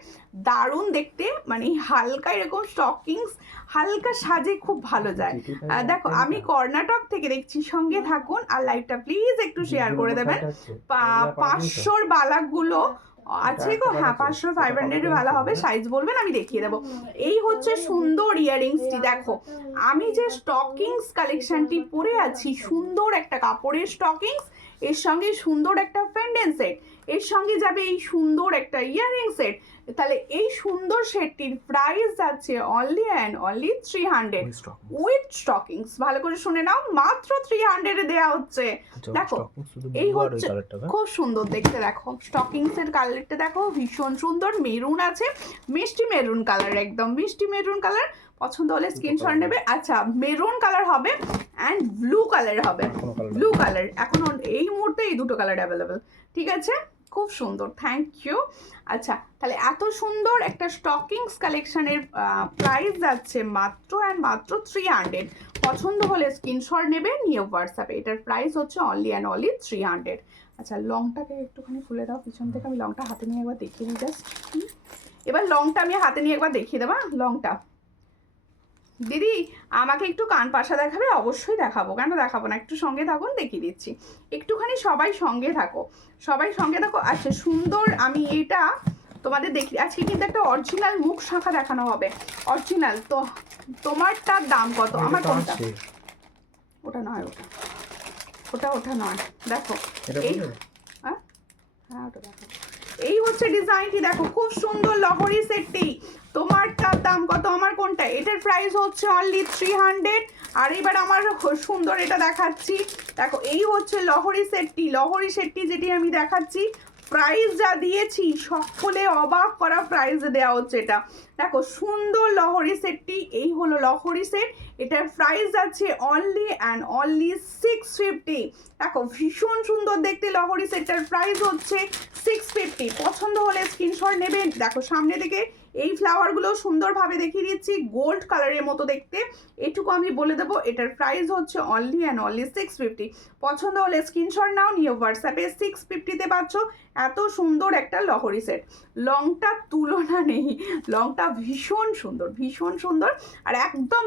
দারুণ দেখতে, মানে হালকা এরকম স্টকিংস হালকা সাজে খুব ভালো যায়। দেখো আমি কর্ণাটক থেকে দেখছি, সঙ্গে থাকুন আর লাইভটা প্লিজ একটু শেয়ার করে দেবেন। 500 বালাগুলো আছে গো, হ্যাঁ 500 500 ভালো হবে, সাইজ বলবেন আমি দেখিয়ে দেবো। এই হচ্ছে সুন্দর ইয়াররিংসটি, দেখো আমি যে স্টকিংস কালেকশনটি পরে আছি, সুন্দর একটা কাপড়ের স্টকিংস, এর সঙ্গে সুন্দর একটা পেন্ডেন্ট সেট, এর সঙ্গে যাবে এই সুন্দর একটা ইয়াররিং সেট। তাহলে এই সুন্দর সেটটির প্রাইস যাচ্ছে only and only 300 with stockings. ভালো করে শুনে নাও, মাত্র 300 এ দেওয়া হচ্ছে। দেখো এই হচ্ছে খুব সুন্দর দেখতে, দেখো স্টকিংস এর কালারটা দেখো ভীষণ সুন্দর, মেরুন আছে, মিষ্টি মেরুন কালার, একদম মিষ্টি মেরুন কালার। পছন্দ হলে স্ক্রিনশট নেবে। আচ্ছা, মেরুন কালার হবে অ্যান্ড ব্লু কালার হবে, ব্লু কালার এখন এই মুহূর্তে এই দুটো কালার অ্যাভেলেবেল, ঠিক আছে? খুব সুন্দর, থ্যাংক ইউ। আচ্ছা, তাহলে এত সুন্দর একটা স্টকিংস কালেকশনের প্রাইস যাচ্ছে মাত্র অ্যান্ড মাত্র 300। পছন্দ হলে স্ক্রিনশট নেবে, নিয়ে হোয়াটসঅ্যাপে। এটার প্রাইস হচ্ছে অনলি অ্যান্ড অনলি 300। আচ্ছা, লংটাকে একটুখানি খুলে দাও পিছন থেকে, আমি লংটা হাতে নিয়ে একবার দেখিয়ে দিই জাস্ট। এবার লংটা আমি হাতে নিয়ে একবার দেখিয়ে দেবো। লংটা দিদি আমাকে একটু কান পাশা দেখাবে? অবশ্যই দেখাবো, কেন দেখাবো না, একটু সঙ্গে থাকুন, দেখিয়ে দিচ্ছি। একটুখানি সবাই সঙ্গে থাকো, সবাই সঙ্গে থাকো। আচ্ছা সুন্দর, আমি এটা তোমাদের দেখি, আজকে কিন্তু একটা অরিজিনাল মুখ শাঁখা দেখানো হবে, অরিজিনাল। তো তোমারটার দাম কত? আমার কোনটা? ওটা নয়, ওটা নয়, দেখো এই, হ্যাঁ ওটা দেখো। এই হচ্ছে ডিজাইনটি, দেখো খুব সুন্দর লহরি সেটটি। তোমারটার দাম কত? আমার কোনটা? এটার প্রাইস হচ্ছে অনলি 300। আর এবার আমার সুন্দর এটা দেখাচ্ছি, দেখো এই হচ্ছে লহরি সেটটি যেটি আমি দেখাচ্ছি। প্রাইস যা দিয়েছি সকলে অবাক করা প্রাইস দেওয়া হচ্ছে এটা। দেখো সুন্দর লহরি সেটটি, এই হলো লহরি সেট। এটার প্রাইস আছে অনলি অ্যান্ড অনলি 650। দেখো ভীষণ সুন্দর দেখতে লহরি সেটটার প্রাইস হচ্ছে 650। পছন্দ হলে স্ক্রিনশট নেবেন। দেখো সামনে থেকে এই ফ্লাওয়ারগুলো সুন্দরভাবে দেখিয়ে দিচ্ছি, গোল্ড কালারের মতো দেখতে, এটুকু আমি বলে দেবো। এটার প্রাইস হচ্ছে অনলি অ্যান্ড অনলি 650। পছন্দ হলে স্ক্রিনশট নাও, নিয়ে হোয়াটসঅ্যাপে। 650-তে পাচ্ছ এত সুন্দর একটা লহরি সেট। লংটা তুলনা নেই, লংটা ভীষণ সুন্দর, আর একদম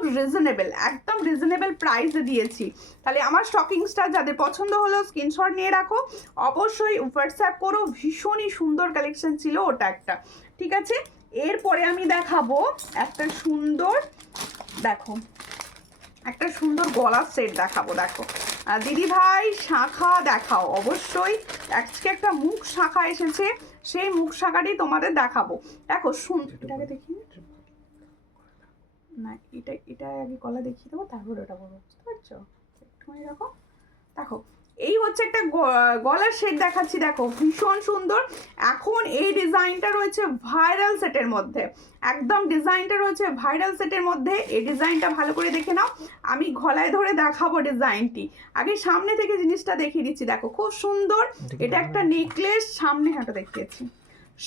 রিজনেবল প্রাইসে দিয়েছি। তাহলে আমার স্টকিংসটা যাদের পছন্দ হলো স্ক্রিনশট নিয়ে রাখো, অবশ্যই হোয়াটসঅ্যাপ করো। ভীষণই সুন্দর কালেকশন ছিল ওটা একটা, ঠিক আছে? এরপরে আমি দেখাবো একটা সুন্দর, দেখো একটা সুন্দর গলার সেট দেখাবো। দেখো দিদি ভাই শাঁখা দেখাও অবশ্যই, আজকে একটা মুখ শাঁখা এসেছে, সেই মুখ শাঁখাটি তোমাদের দেখাবো। দেখো এটাকে দেখি না, এটা আগে গলা দেখিয়ে দেবো, তারপরে ওটা বলবো, বুঝতে পারছো? একটুখানি দেখো, দেখো এই হচ্ছে একটা গলার সেট দেখাচ্ছি, দেখো ভীষণ সুন্দর। এখন এই ডিজাইনটা রয়েছে ভাইরাল সেটের মধ্যে, একদম ডিজাইনটা রয়েছে ভাইরাল সেটের মধ্যে। এই ডিজাইনটা ভালো করে দেখে নাও, আমি গলায় ধরে দেখাবো ডিজাইনটি, আগে সামনে থেকে জিনিসটা দেখিয়ে দিচ্ছি। দেখো খুব সুন্দর, এটা একটা নেকলেস, সামনে হাঁটা দেখিয়েছি,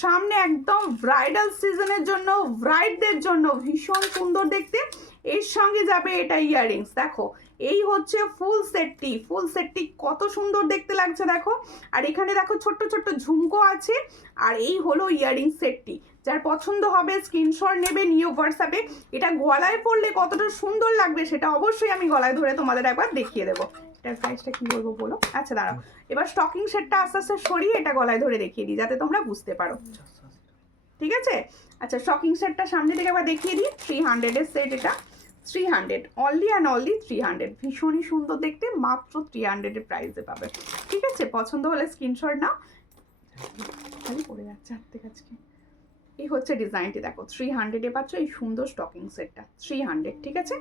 সামনে একদম ব্রাইডাল সিজনের জন্য, ব্রাইডদের জন্য ভীষণ সুন্দর দেখতে। এর সঙ্গে যাবে এটা ইয়াররিংস, দেখো এই হচ্ছে ফুল সেটটি কত সুন্দর দেখতে লাগছে দেখো। আর এখানে দেখো ছোট্ট ছোট্ট ঝুমকো আছে, আর এই হলো ইয়াররিং সেটটি। যার পছন্দ হবে স্ক্রিনশট নেবে, নিয়ে হোয়াটসঅ্যাপে। এটা গলায় পরলে কতটা সুন্দর লাগবে সেটা অবশ্যই আমি গলায় ধরে তোমাদের একবার দেখিয়ে দেবো। এটার প্রাইসটা কি বলবো বলো? আচ্ছা দাঁড়াও, এবার স্টকিং সেটটা আস্তে আস্তে সরিয়ে এটা গলায় ধরে দেখিয়ে দিই যাতে তোমরা বুঝতে পারো, ঠিক আছে? আচ্ছা স্টকিং সেটটা সামনে থেকে আবার দেখিয়ে দিই। 300-এর সেট, এটা 300, অনলি অ্যান্ড অনলি 300। ভীষণই সুন্দর দেখতে, মাত্র 300-এর প্রাইসে পাবে, ঠিক আছে? পছন্দ হলে স্ক্রিনশট নাও। খালি পড়ে যাচ্ছে হাত থেকে আজকে। এই হচ্ছে ডিজাইনটি, দেখো 300-এ পাচ্ছ এই সুন্দর স্টকিং সেটটা, 300, ঠিক আছে?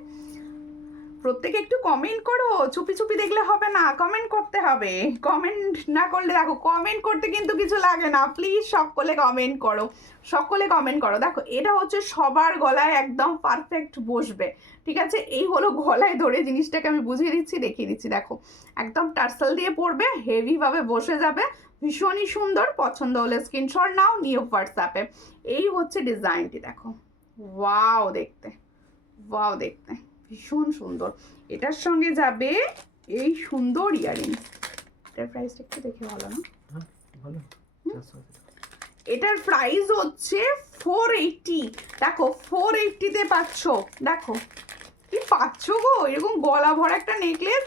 প্রত্যেকে একটু কমেন্ট করো, চুপি চুপি দেখলে হবে না, কমেন্ট করতে হবে। কমেন্ট না করলে দেখো, কমেন্ট করতে কিন্তু কিছু লাগে না, প্লিজ সকলে কমেন্ট করো, সকলে কমেন্ট করো। দেখো এটা হচ্ছে সবার গলায় একদম পারফেক্ট বসবে, ঠিক আছে? এই হলো গলায় ধরে জিনিসটাকে আমি বুঝিয়ে দিচ্ছি, দেখিয়ে দিচ্ছি। দেখো একদম টার্সেল দিয়ে পরবে, হেভিভাবে বসে যাবে, ভীষণই সুন্দর। পছন্দ হলে স্ক্রিনশট নাও, নিও হোয়াটসঅ্যাপে। এই হচ্ছে ডিজাইনটি, দেখো ওয়াও দেখতে, ওয়াও দেখতে ভীষণ সুন্দর। এটার সঙ্গে যাবে এই সুন্দর ইয়ারিংস। এটার প্রাইসটা একটু দেখে ভালো না? ভালো। এটার প্রাইস হচ্ছে 480। দেখো 480-তে পাচ্ছ। দেখো কি পাচ্ছ গো, এরকম গলা ভরা একটা নেকলেস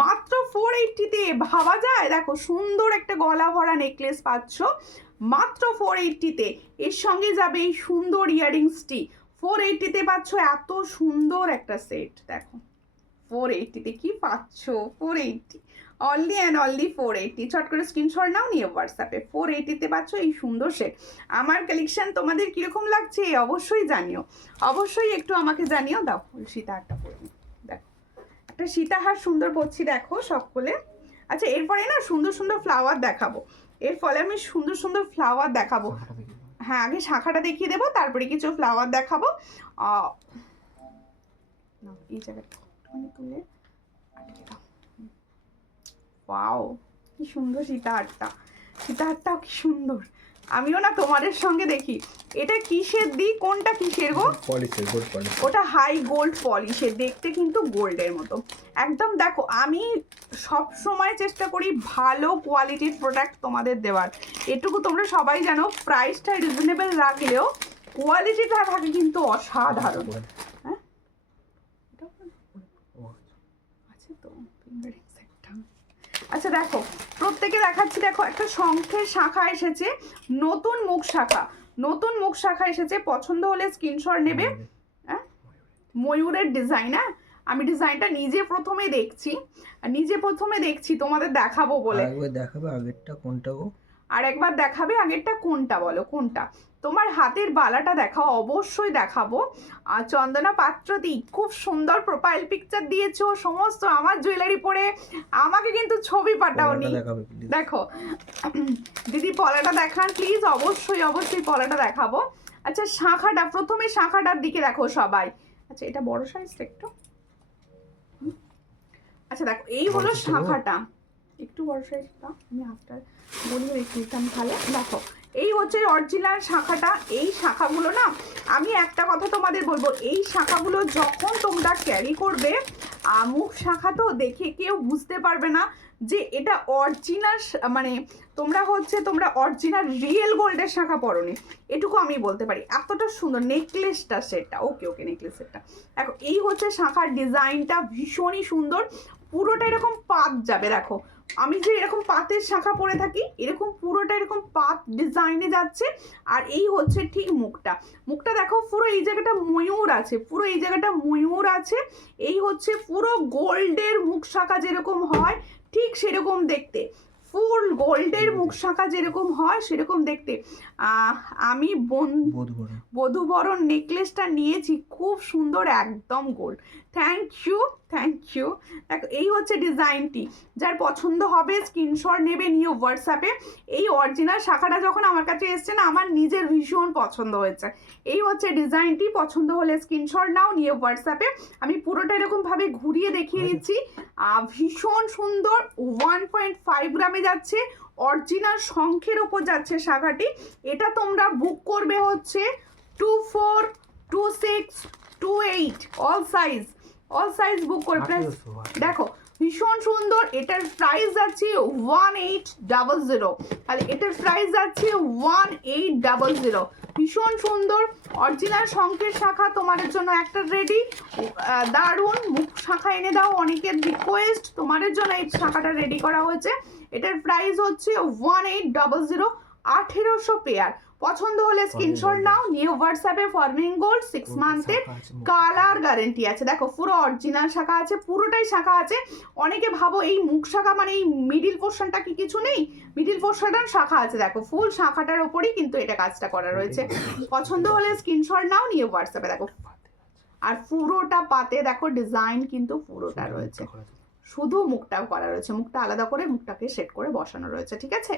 মাত্র 480-তে, ভাবা যায়? দেখো সুন্দর একটা গলা ভরা নেকলেস পাচ্ছ মাত্র 480-তে। এর সঙ্গে যাবে এই সুন্দর ইয়ারিংসটি, 480-তে পাচ্ছ এত সুন্দর একটা সেট। দেখো 480-তে কি পাচ্ছ, 480, অনলি অ্যান্ড অনলি 480। চট করে স্ক্রিনশট নাও, নিয়ে হোয়াটসঅ্যাপে। 480-তে পাচ্ছ এই সুন্দর সেট। আমার কালেকশন তোমাদের কিরকম লাগছে অবশ্যই জানিও, অবশ্যই একটু আমাকে জানিও। দাও সীতাহারটা পড়বি, দেখো একটা সীতাহার সুন্দর পড়ছি, দেখো সকলে। আচ্ছা এরপরে না সুন্দর সুন্দর ফ্লাওয়ার দেখাবো, এর ফলে আমি সুন্দর সুন্দর ফ্লাওয়ার দেখাবো। হ্যাঁ আগে শাখাটা দেখিয়ে দেবো, তারপরে কিছু ফ্লাওয়ার দেখাবো। এই জায়গাটা তুলে আটকে দাও। ওয়াও কি সুন্দর সীতাহারটা, সীতাহারটাও কি সুন্দর। আমিও না তোমাদের সঙ্গে দেখি। এটা কিসের দিই, কোনটা কিসের গো? পলিশের, গোল্ড পলিশ। ওটা হাই গোল্ড পলিশের, দেখতে কিন্তু গোল্ডের মতো একদম। দেখো আমি সব সময় চেষ্টা করি ভালো কোয়ালিটির প্রোডাক্ট তোমাদের দেওয়ার, এটুকু তোমরা সবাই জানো। প্রাইসটা রিজনেবল রাখলেও কোয়ালিটিটা থাকে কিন্তু অসাধারণ। হ্যাঁ আছে তো ফিঙ্গারিং সেটটা। আচ্ছা দেখো প্রত্যেকে দেখাচ্ছি, দেখো একটা শঙ্খের শাখা এসেছে, নতুন মুখ শাখা, নতুন মুখ শাখা এসেছে। পছন্দ হলে স্ক্রিনশট নেবে। হ্যাঁ ময়ূরের ডিজাইন, হ্যাঁ আমি ডিজাইনটা নিজে প্রথমে দেখছি তোমাদের দেখাবো বলে। আরেকবার দেখাবে আগেরটা কোনটা গো? আর একবার দেখাবে আগেরটা কোনটা, বলো কোনটা? তোমার হাতের বালাটা দেখাও, অবশ্যই দেখাবো। আর চন্দনা পাত্রদি খুব সুন্দর প্রোফাইল পিকচার দিয়েছো, সমস্ত আমার জুয়েলারি পরে আমাকে কিন্তু ছবি পাঠাওনি। দেখো দিদি পলাটা দেখান প্লিজ, অবশ্যই অবশ্যই পলাটা দেখাবো। আচ্ছা শাখাটা, প্রথমে শাখাটার দিকে দেখো সবাই। আচ্ছা এটা বড় সাইজটা একটু। আচ্ছা দেখো এই হলো শাখাটা, একটু বড় সাইজটা আমি হাতটা বলিয়ে রেখেছিলাম তাহলে। দেখো এই হচ্ছে অরিজিনাল শাখাটা। এই শাখাগুলো না, আমি একটা কথা তোমাদের বলবো, এই শাখাগুলো যখন তোমরা ক্যারি করবে, মুখ শাখা তো দেখে কেউ বুঝতে পারবে না যে এটা অরিজিনাল, মানে তোমরা অরিজিনাল রিয়েল গোল্ডের শাখা পরোনি, এটুকু আমি বলতে পারি। এতটা সুন্দর নেকলেসটা সেটটা, ওকে নেকলেস সেটটা। দেখো এই হচ্ছে শাখার ডিজাইনটা, ভীষণই সুন্দর, পুরোটা এরকম পাত যাবে। দেখো আমি যে এরকম পাতের শাখা পরে থাকি, এরকম পুরোটা এরকম পাত ডিজাইনে যাচ্ছে। আর এই হচ্ছে ঠিক মুখটা দেখো, পুরো এই জায়গাটা ময়ূর আছে, পুরো এই জায়গাটা ময়ূর আছে। এই হচ্ছে পুরো গোল্ডের মুখ শাখা যেরকম হয় ঠিক সেরকম দেখতে, ফুল গোল্ডের মুখ শাখা যেরকম হয় সেরকম দেখতে। আমি বধূবরণ নেকলেসটা নিয়েছি, খুব সুন্দর, একদম গোল্ড। Thank you. দেখো এই হচ্ছে ডিজাইনটি, যার পছন্দ হবে স্ক্রিনশট নেবে, নিয়ে হোয়াটসঅ্যাপে। এই অরিজিনাল শাখাটা যখন আমার কাছে এসছে না, আমার নিজের ভীষণ পছন্দ হয়েছে। এই হচ্ছে ডিজাইনটি, পছন্দ হলে স্ক্রিনশট নাও, নিয়ে হোয়াটসঅ্যাপে। আমি পুরোটা এরকমভাবে ঘুরিয়ে দেখিয়ে দিচ্ছি। ভীষণ সুন্দর, 1.5 গ্রামে যাচ্ছে, অরিজিনাল শঙ্খের ওপর যাচ্ছে শাখাটি। এটা তোমরা বুক করবে হচ্ছে 24, 26, 28 অল সাইজ বুক করে। দেখো ভীষণ সুন্দর, এটার প্রাইস যাচ্ছে 1800, তাহলে এটার প্রাইস যাচ্ছে 1800। ভীষণ সুন্দর অরিজিনাল শঙ্খের শাখা তোমাদের জন্য একটা রেডি, দারুণ। মুখ শাখা এনে দাও, অনেকের রিকোয়েস্ট, তোমাদের জন্য এই শাখাটা রেডি করা হয়েছে। এটার প্রাইস হচ্ছে 1800, 1800 পেয়ার। পছন্দ হলে স্ক্রিনশট নাও, নিয়ে হোয়াটসঅ্যাপে। ফরমিং গোল্ড 6 মান্থের কালার গ্যারেন্টি আছে। দেখো পুরো অরিজিনাল শাখা আছে, পুরোটাই শাখা আছে। অনেকে ভাবো এই মুখ শাখা মানে এই মিডিল পোর্শনটা কি কিছু নেই, মিডিল পোর্শনটার শাখা আছে। দেখো ফুল শাখাটার ওপরই কিন্তু এটা কাজটা করা রয়েছে। পছন্দ হলে স্ক্রিনশট নাও, নিয়ে হোয়াটসঅ্যাপে। দেখো আর পুরোটা পাতে দেখো ডিজাইন কিন্তু পুরোটা রয়েছে, শুধু মুখটাও করা রয়েছে, মুখটা আলাদা করে মুখটাকে সেট করে বসানো রয়েছে, ঠিক আছে।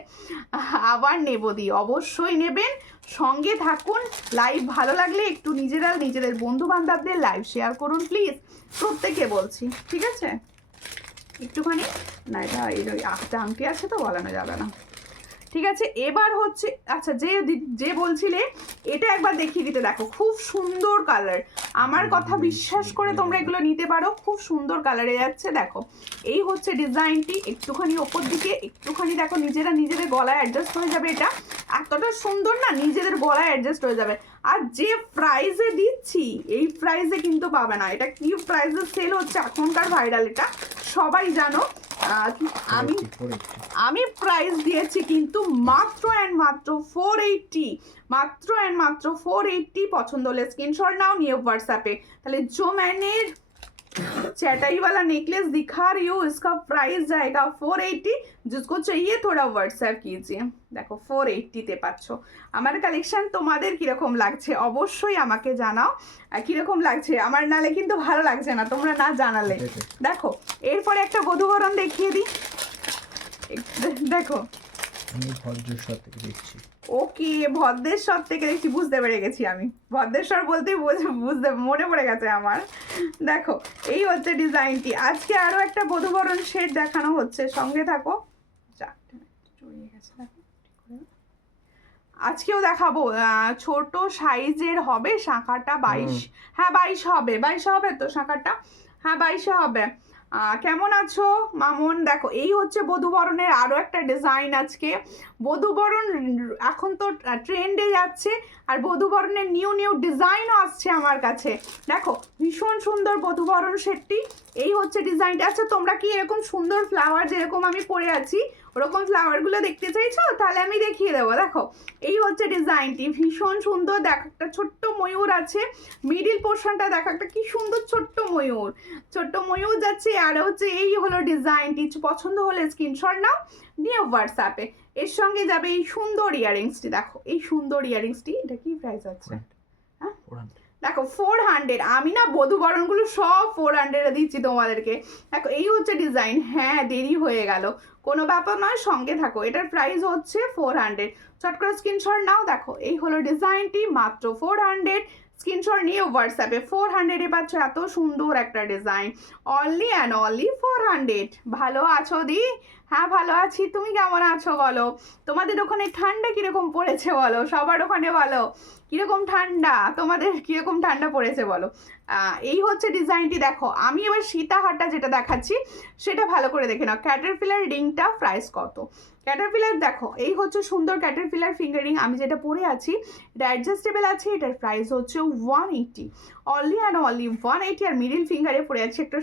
আবার নেব দি, অবশ্যই নেবেন, সঙ্গে থাকুন। লাইভ ভালো লাগলে একটু নিজেদের বন্ধু বান্ধবদের লাইভ শেয়ার করুন প্লিজ, প্রত্যেকে বলছি, ঠিক আছে। একটুখানি না, এটা এই একটা আংটি আছে তো বলানো যাবে না, ঠিক আছে। এবার হচ্ছে আচ্ছা, যে বলছিলে এটা একবার দেখিয়ে দিতে, দেখো খুব সুন্দর কালার, আমার কথা বিশ্বাস করে তোমরা এগুলো নিতে পারো, খুব সুন্দর কালারে যাচ্ছে। দেখো এই হচ্ছে ডিজাইনটি, একটুখানি ওপর দিকে একটুখানি দেখো, নিজেদের গলায় অ্যাডজাস্ট হয়ে যাবে, এটা এতটা সুন্দর না, নিজেদের গলায় অ্যাডজাস্ট হয়ে যাবে। আর যে প্রাইসে দিচ্ছি এই প্রাইসে কিন্তু পাবে না, এটা কি প্রাইসে সেল হচ্ছে এখনকার ভাইরাল, এটা সবাই জানো। আমি প্রাইস দিয়েছি কিন্তু মাত্র অ্যান্ড মাত্র 480, মাত্র অ্যান্ড মাত্র 480। পছন্দ হলে स्क्रीनशॉट नाउ, নিয়ে व्हाट्सएप তাহলে जो मैंने चटाई वाला नेकलेस दिखा रही हूँ इसका प्राइस जाएगा 480, जिसको चाहिए थोड़ा व्हाट्सएप कीजिए। দেখো 480 তে পাচ্ছ। আমার কালেকশন তোমাদের কিরকম লাগছে অবশ্যই আমাকে জানাও, কিরকম লাগছে, আমার নালে কিন্তু ভালো লাগছে না তোমরা না জানালে। দেখো এরপরে একটা বধূবরণ দেখিয়ে দিই, দেখো আমি ভদ্রেশ্বর থেকে দেখছি। ওকে, ভদ্রেশ্বর থেকে দেখছি, বুঝতে পেরে গেছি আমি, ভদ্রেশ্বর বলতেই বুঝতে মনে পড়ে গেছে আমার। দেখো এই হচ্ছে ডিজাইনটি, আজকে আরো একটা বধূবরণ সেট দেখানো হচ্ছে, সঙ্গে থাকো। চড়িয়ে গেছে, দেখো আজকেও দেখাবো, ছোট সাইজের হবে, শাঁখাটা 22, হ্যাঁ 22 হবে, 22 হবে তো শাঁখাটা, হ্যাঁ 22 হবে। কেমন আছো মামুন? দেখো এই হচ্ছে বধূবরণের আরও একটা ডিজাইন, আজকে বধূবরণ এখন তো ট্রেন্ডে যাচ্ছে, আর বধূবরণের নিউ ডিজাইনও আসছে আমার কাছে। দেখো ভীষণ সুন্দর বধূবরণ সেটটি, এই হচ্ছে ডিজাইনটা। আচ্ছা তোমরা কি এরকম সুন্দর ফ্লাওয়ার যেরকম আমি পরে আছি ওরকম ফ্লাওয়ারগুলো দেখতে চাইছো? তাহলে আমি দেখিয়ে দেবো। দেখো এই হচ্ছে ডিজাইনটি, ভীষণ সুন্দর। দেখো একটা ছোট্ট ময়ূর আছে, মিডিল পোর্শনটা দেখো একটা কি সুন্দর ছোট্ট ময়ূর যাচ্ছে। আর হচ্ছে এই হলো ডিজাইনটি, পছন্দ হলে স্ক্রিনশট নাও, নিয়ে হোয়াটসঅ্যাপে। এর সঙ্গে যাবে এই সুন্দর ইয়াররিংসটি, দেখো এই সুন্দর ইয়াররিংসটি, এটা কি প্রাইস আছে? হ্যাঁ দেখো 400, আমি না বধূবরণগুলো সব 400 দিচ্ছি তোমাদেরকে। দেখো এই হচ্ছে ডিজাইন, হ্যাঁ দেরি হয়ে গেল, কোনো ব্যাপার নয়, সঙ্গে থাকো। এটার প্রাইস হচ্ছে 400, চট করে স্ক্রিনশট নাও। দেখো এই হলো ডিজাইনটি, মাত্র 400, স্ক্রিনশট নিয়ে হোয়াটসঅ্যাপে। 400-এ পাচ্ছ এত সুন্দর একটা ডিজাইন, অনলি অ্যান্ড অনলি 400। ভালো আছো দি? হ্যাঁ ভালো আছি, তুমি কেমন আছো বলো? তোমাদের ওখানে ঠান্ডা কিরকম পড়েছে বলো, সবার ওখানে বলো কিরকম ঠান্ডা, তোমাদের কিরকম ঠান্ডা পড়েছে বলো। এই হচ্ছে ডিজাইনটি। দেখো আমি এবার সীতাহারটা যেটা দেখাচ্ছি সেটা ভালো করে দেখে নাও। ক্যাটারপিলার রিংটা প্রাইস কত? ক্যাটারপিলার দেখো এই হচ্ছে সুন্দর ক্যাটারপিলার ফিঙ্গার রিং, আমি যেটা পরে আছি এটা অ্যাডজাস্টেবল আছে, এটার প্রাইস হচ্ছে 180, অনলি অ্যান্ড অনলি 180। আর মিডিল ফিঙ্গারে পরে আছে একটা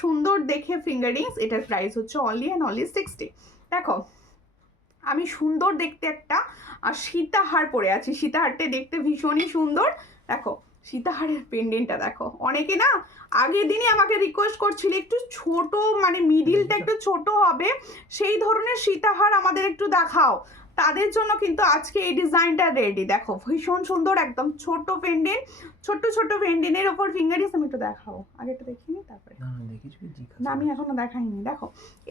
সুন্দর দেখে ফিঙ্গার রিংস, এটার প্রাইস হচ্ছে অনলি অ্যান্ড অনলি 60। দেখো আমি সুন্দর দেখতে একটা সীতাহার পরে আছি, সীতাহারটা দেখতে ভীষণই সুন্দর। দেখো সীতাহারের পেন্ডেন্টটা দেখো, অনেকে না আগের দিনই আমাকে রিকোয়েস্ট করছিল একটু ছোট, মানে মিডিলটা একটু ছোট হবে সেই ধরনের সীতাহার আমাদের একটু দেখাও, তাদের জন্য কিন্তু আজকে এই ডিজাইনটা রেডি। দেখো ভীষণ সুন্দর, একদম ছোট পেন্ডেন্ট, ছোট পেন্ডেন্টের ওপর ফিঙ্গারিংস। আমি একটু দেখাবো, আগে একটু দেখিনি তারপরে, না আমি এখনো দেখাইনি। দেখো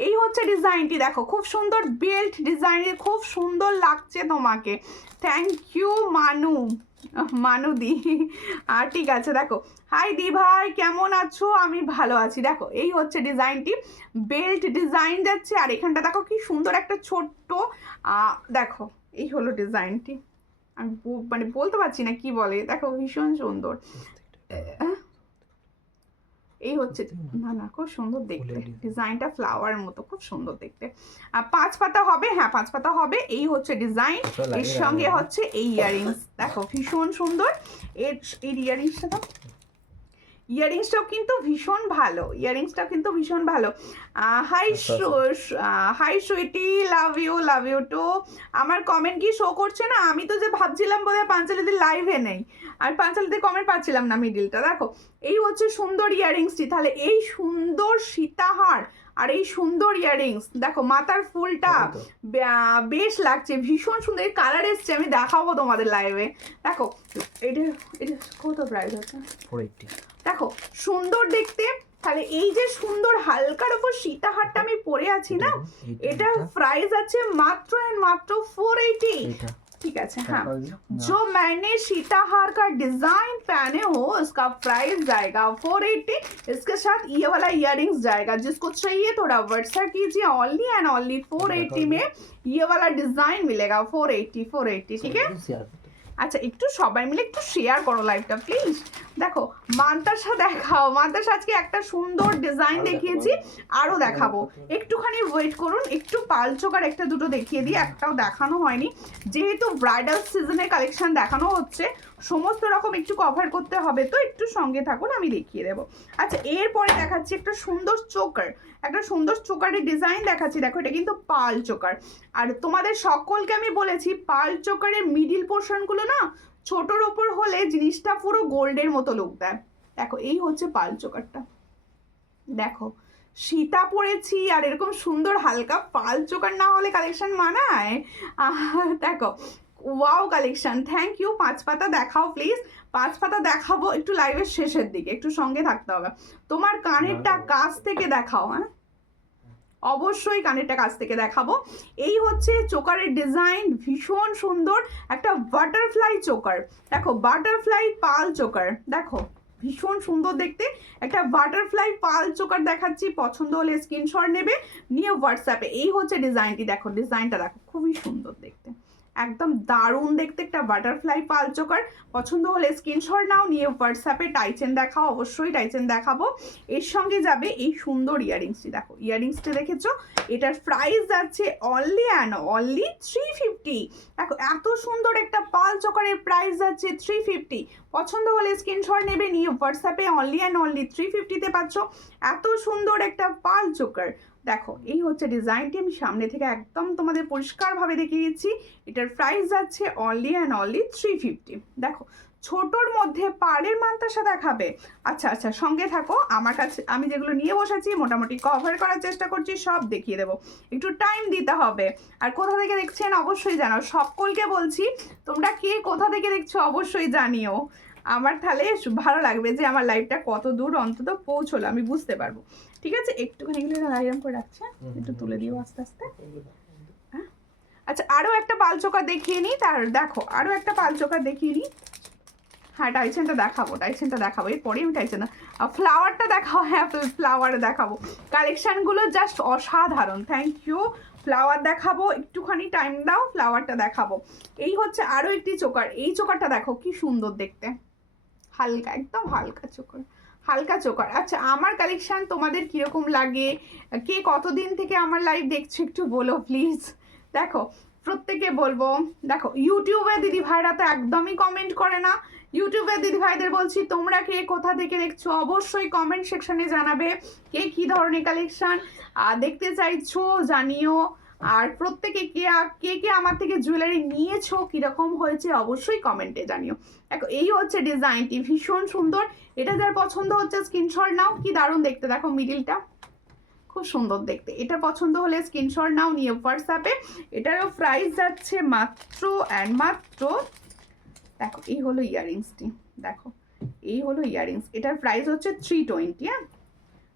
এই হচ্ছে ডিজাইনটি, দেখো খুব সুন্দর বেল্ট ডিজাইনের, খুব সুন্দর লাগছে তোমাকে। Thank you মানুদি। আর ঠিক আছে, দেখো হাই দি ভাই কেমন আছো? আমি ভালো আছি। দেখো এই হচ্ছে ডিজাইনটি, বেল্ট ডিজাইন যাচ্ছে, আর এখানটা দেখো কি সুন্দর একটা ছোট্ট, দেখো এই হলো ডিজাইনটি, আমি মানে বলতে পারছি না কি বলে, দেখো ভীষণ সুন্দর। এই হচ্ছে না খুব সুন্দর দেখতে, ডিজাইনটা ফ্লাওয়ার মতো খুব সুন্দর দেখতে। 5 পাতা হবে, হ্যাঁ 5 পাতা হবে। এই হচ্ছে ডিজাইন, এর সঙ্গে হচ্ছে এই ইয়াররিংস, দেখো ভীষণ সুন্দর। এই ইয়াররিংসটাও কিন্তু ভীষণ ভালো, hi sweetie, love you too. আমার কমেন্ট কি শো করছে না? আমি তো যে ভাবছিলাম বোধহয় পাঞ্চালিদের লাইভে নেই, আমি পাঞ্চালিদের কমেন্ট পাচ্ছিলাম না। মিডিলটা দেখো এই হচ্ছে সুন্দর ইয়াররিংসটি, তাহলে এই সুন্দর সীতাহার আর এই সুন্দর ইয়াররিংস দেখো, মাথার ফুলটা বেশ লাগছে, ভীষণ সুন্দর কালার এসছে, আমি দেখাবো তোমাদের লাইভে। দেখো এটা এটা কত প্রাইস আছে? 480। দেখো সুন্দর দেখতে। তাহলে এই যে সুন্দর হালকার উপর সীতাহারটা আমি পরে আছি না, এটা প্রাইস আছে মাত্র এন্ড মাত্র 480। ठीक है। हाँ, जो मैंने सीताहार का डिजाइन पहने हो उसका प्राइस जाएगा 480। इसके साथ ये वाला इयररिंग्स जाएगा, जिसको चाहिए थोड़ा व्हाट्सएप कीजिए। ओनली एंड ओनली 480 में ये वाला डिजाइन मिलेगा। 480 ठीक है। আচ্ছা একটু সবাই মিলে একটু শেয়ার করো লাইভটা প্লিজ। দেখো মান্তাসা দেখাও, মান্তাসা আজকে একটা সুন্দর ডিজাইন দেখিয়েছি, আরও দেখাবো, একটুখানি ওয়েট করুন। একটু পাল চোকার একটা দুটো দেখিয়ে দিই, একটাও দেখানো হয়নি, যেহেতু ব্রাইডাল সিজনের কালেকশন দেখানো হচ্ছে, সমস্ত রকম একটু কভার করতে হবে, তো একটু সঙ্গে থাকুন, আমি দেখিয়ে দেবো। আচ্ছা এরপরে দেখাচ্ছি একটা সুন্দর চোকার, একটা সুন্দর চোকারের ডিজাইন দেখাচ্ছি। দেখো এটা কিন্তু পাল চোকার, আর তোমাদের সকলকে আমি বলেছি পাল চোকারের মিডিল পোর্শনগুলো না ছোটোর ওপর হলে জিনিসটা পুরো গোল্ডের মতো লুক দেয়। দেখো এই হচ্ছে পাল চোকারটা, দেখো সীতা পরেছি আর এরকম সুন্দর হালকা পাল চোকার না হলে কালেকশন মানায়? দেখো ওয়াও কালেকশন, থ্যাংক ইউ। 5 পাতা দেখাও প্লিজ, 5 পাতা দেখাবো একটু লাইভের শেষের দিকে, একটু সঙ্গে থাকতে হবে। তোমার কানেরটা কাছ থেকে দেখাও, হ্যাঁ অবশ্যই কানেরটা কাছ থেকে দেখাবো। এই হচ্ছে চোকারের ডিজাইন, ভীষণ সুন্দর একটা বাটারফ্লাই চোকার। দেখো বাটারফ্লাই পাল চোকার, দেখো ভীষণ সুন্দর দেখতে একটা বাটারফ্লাই পাল চোকার দেখাচ্ছি। পছন্দ হলে স্ক্রিনশট নেবে, নিয়ে হোয়াটসঅ্যাপে। এই হচ্ছে ডিজাইনটি, দেখো ডিজাইনটা দেখো খুবই সুন্দর দেখতে, একদম দারুণ দেখতে একটা বাটারফ্লাই পাল চোকার। পছন্দ হলে স্ক্রিনশট নাও, নিয়ে হোয়াটসঅ্যাপে টাইচেন দেখাও, অবশ্যই টাইচেন দেখাবো। এর সঙ্গে যাবে এই সুন্দর ইয়াররিংসটি, দেখো ইয়াররিংসটা দেখেছো, এটার প্রাইস যাচ্ছে অনলি অ্যান্ড অনলি 350। দেখো এত সুন্দর একটা পাল চোকারের প্রাইস যাচ্ছে 350। পছন্দ হলে স্ক্রিনশট নেবে, নিয়ে হোয়াটসঅ্যাপে অনলি অ্যান্ড অনলি 350-তে পাচ্ছ এত সুন্দর একটা পাল চোকার। দেখো এই হচ্ছে ডিজাইনটি, আমি সামনে থেকে একদম তোমাদের পরিষ্কারভাবে দেখিয়ে দিচ্ছি। এটার প্রাইস যাচ্ছে অনলি অ্যান্ড অনলি 350। দেখো ছোটোর মধ্যে পাড়ের মান্তাসা দেখাবে। আচ্ছা আচ্ছা সঙ্গে থাকো, আমার কাছে আমি যেগুলো নিয়ে বসেছি মোটামুটি কভার করার চেষ্টা করছি, সব দেখিয়ে দেবো, একটু টাইম দিতে হবে। আর কোথা থেকে দেখছেন অবশ্যই জানাও, সকলকে বলছি তোমরা কে কোথা থেকে দেখছো অবশ্যই জানিও, আমার তাহলে ভালো লাগবে যে আমার লাইভটা কত দূর অন্তত পৌঁছলো, আমি বুঝতে পারবো। ঠিক আছে, একটুখানি আইরন করে রাখছে, একটু তুলে দিও আস্তে আস্তে। হ্যাঁ আচ্ছা আরও একটা পাল চোকার দেখিয়ে নিই, তার দেখো আরও একটা পাল চোকার দেখিয়ে নিই। হ্যাঁ টাইচেনটা দেখাবো, টাইচেনটা দেখাবো, এরপরেই আমি টাইচেন ফ্লাওয়ারটা দেখাও। হ্যাঁ ফ্লাওয়ার দেখাবো, কালেকশানগুলো জাস্ট অসাধারণ, থ্যাংক ইউ। ফ্লাওয়ার দেখাবো, একটুখানি টাইম দাও, ফ্লাওয়ারটা দেখাবো। এই হচ্ছে আরও একটি চোকার, এই চোকারটা দেখো কি সুন্দর দেখতে, হালকা একদম হালকা চোকার, হালকা চোকার। আচ্ছা আমার কালেকশান তোমাদের কীরকম লাগে, কে কতদিন থেকে আমার লাইভ দেখছো একটু বলো প্লিজ। দেখো প্রত্যেকে বলবো, দেখো ইউটিউবে দিদি ভাইরা তো একদমই কমেন্ট করে না, ইউটিউবে দিদি ভাইদের বলছি তোমরা কে কোথা থেকে দেখছো অবশ্যই কমেন্ট সেকশনে জানাবে, কে কী ধরনের কালেকশান দেখতে চাইছো জানিও। আর প্রত্যেকে কে কে আমার থেকে জুয়েলারি নিয়েছো, কীরকম হয়েছে অবশ্যই কমেন্টে জানিও। দেখো এই হচ্ছে ডিজাইনটি, ভীষণ সুন্দর, এটা যার পছন্দ হচ্ছে স্ক্রিনশট নাও, কি দারুণ দেখতে, দেখো মিডিলটা খুব সুন্দর দেখতে, এটা পছন্দ হলে স্ক্রিনশট নাও, নিয়ে হোয়াটসঅ্যাপে। এটারও প্রাইস যাচ্ছে মাত্র অ্যান্ড মাত্র, দেখো এই হলো ইয়াররিংসটি, দেখো এই হলো ইয়াররিংস, এটার প্রাইস হচ্ছে 320। হ্যাঁ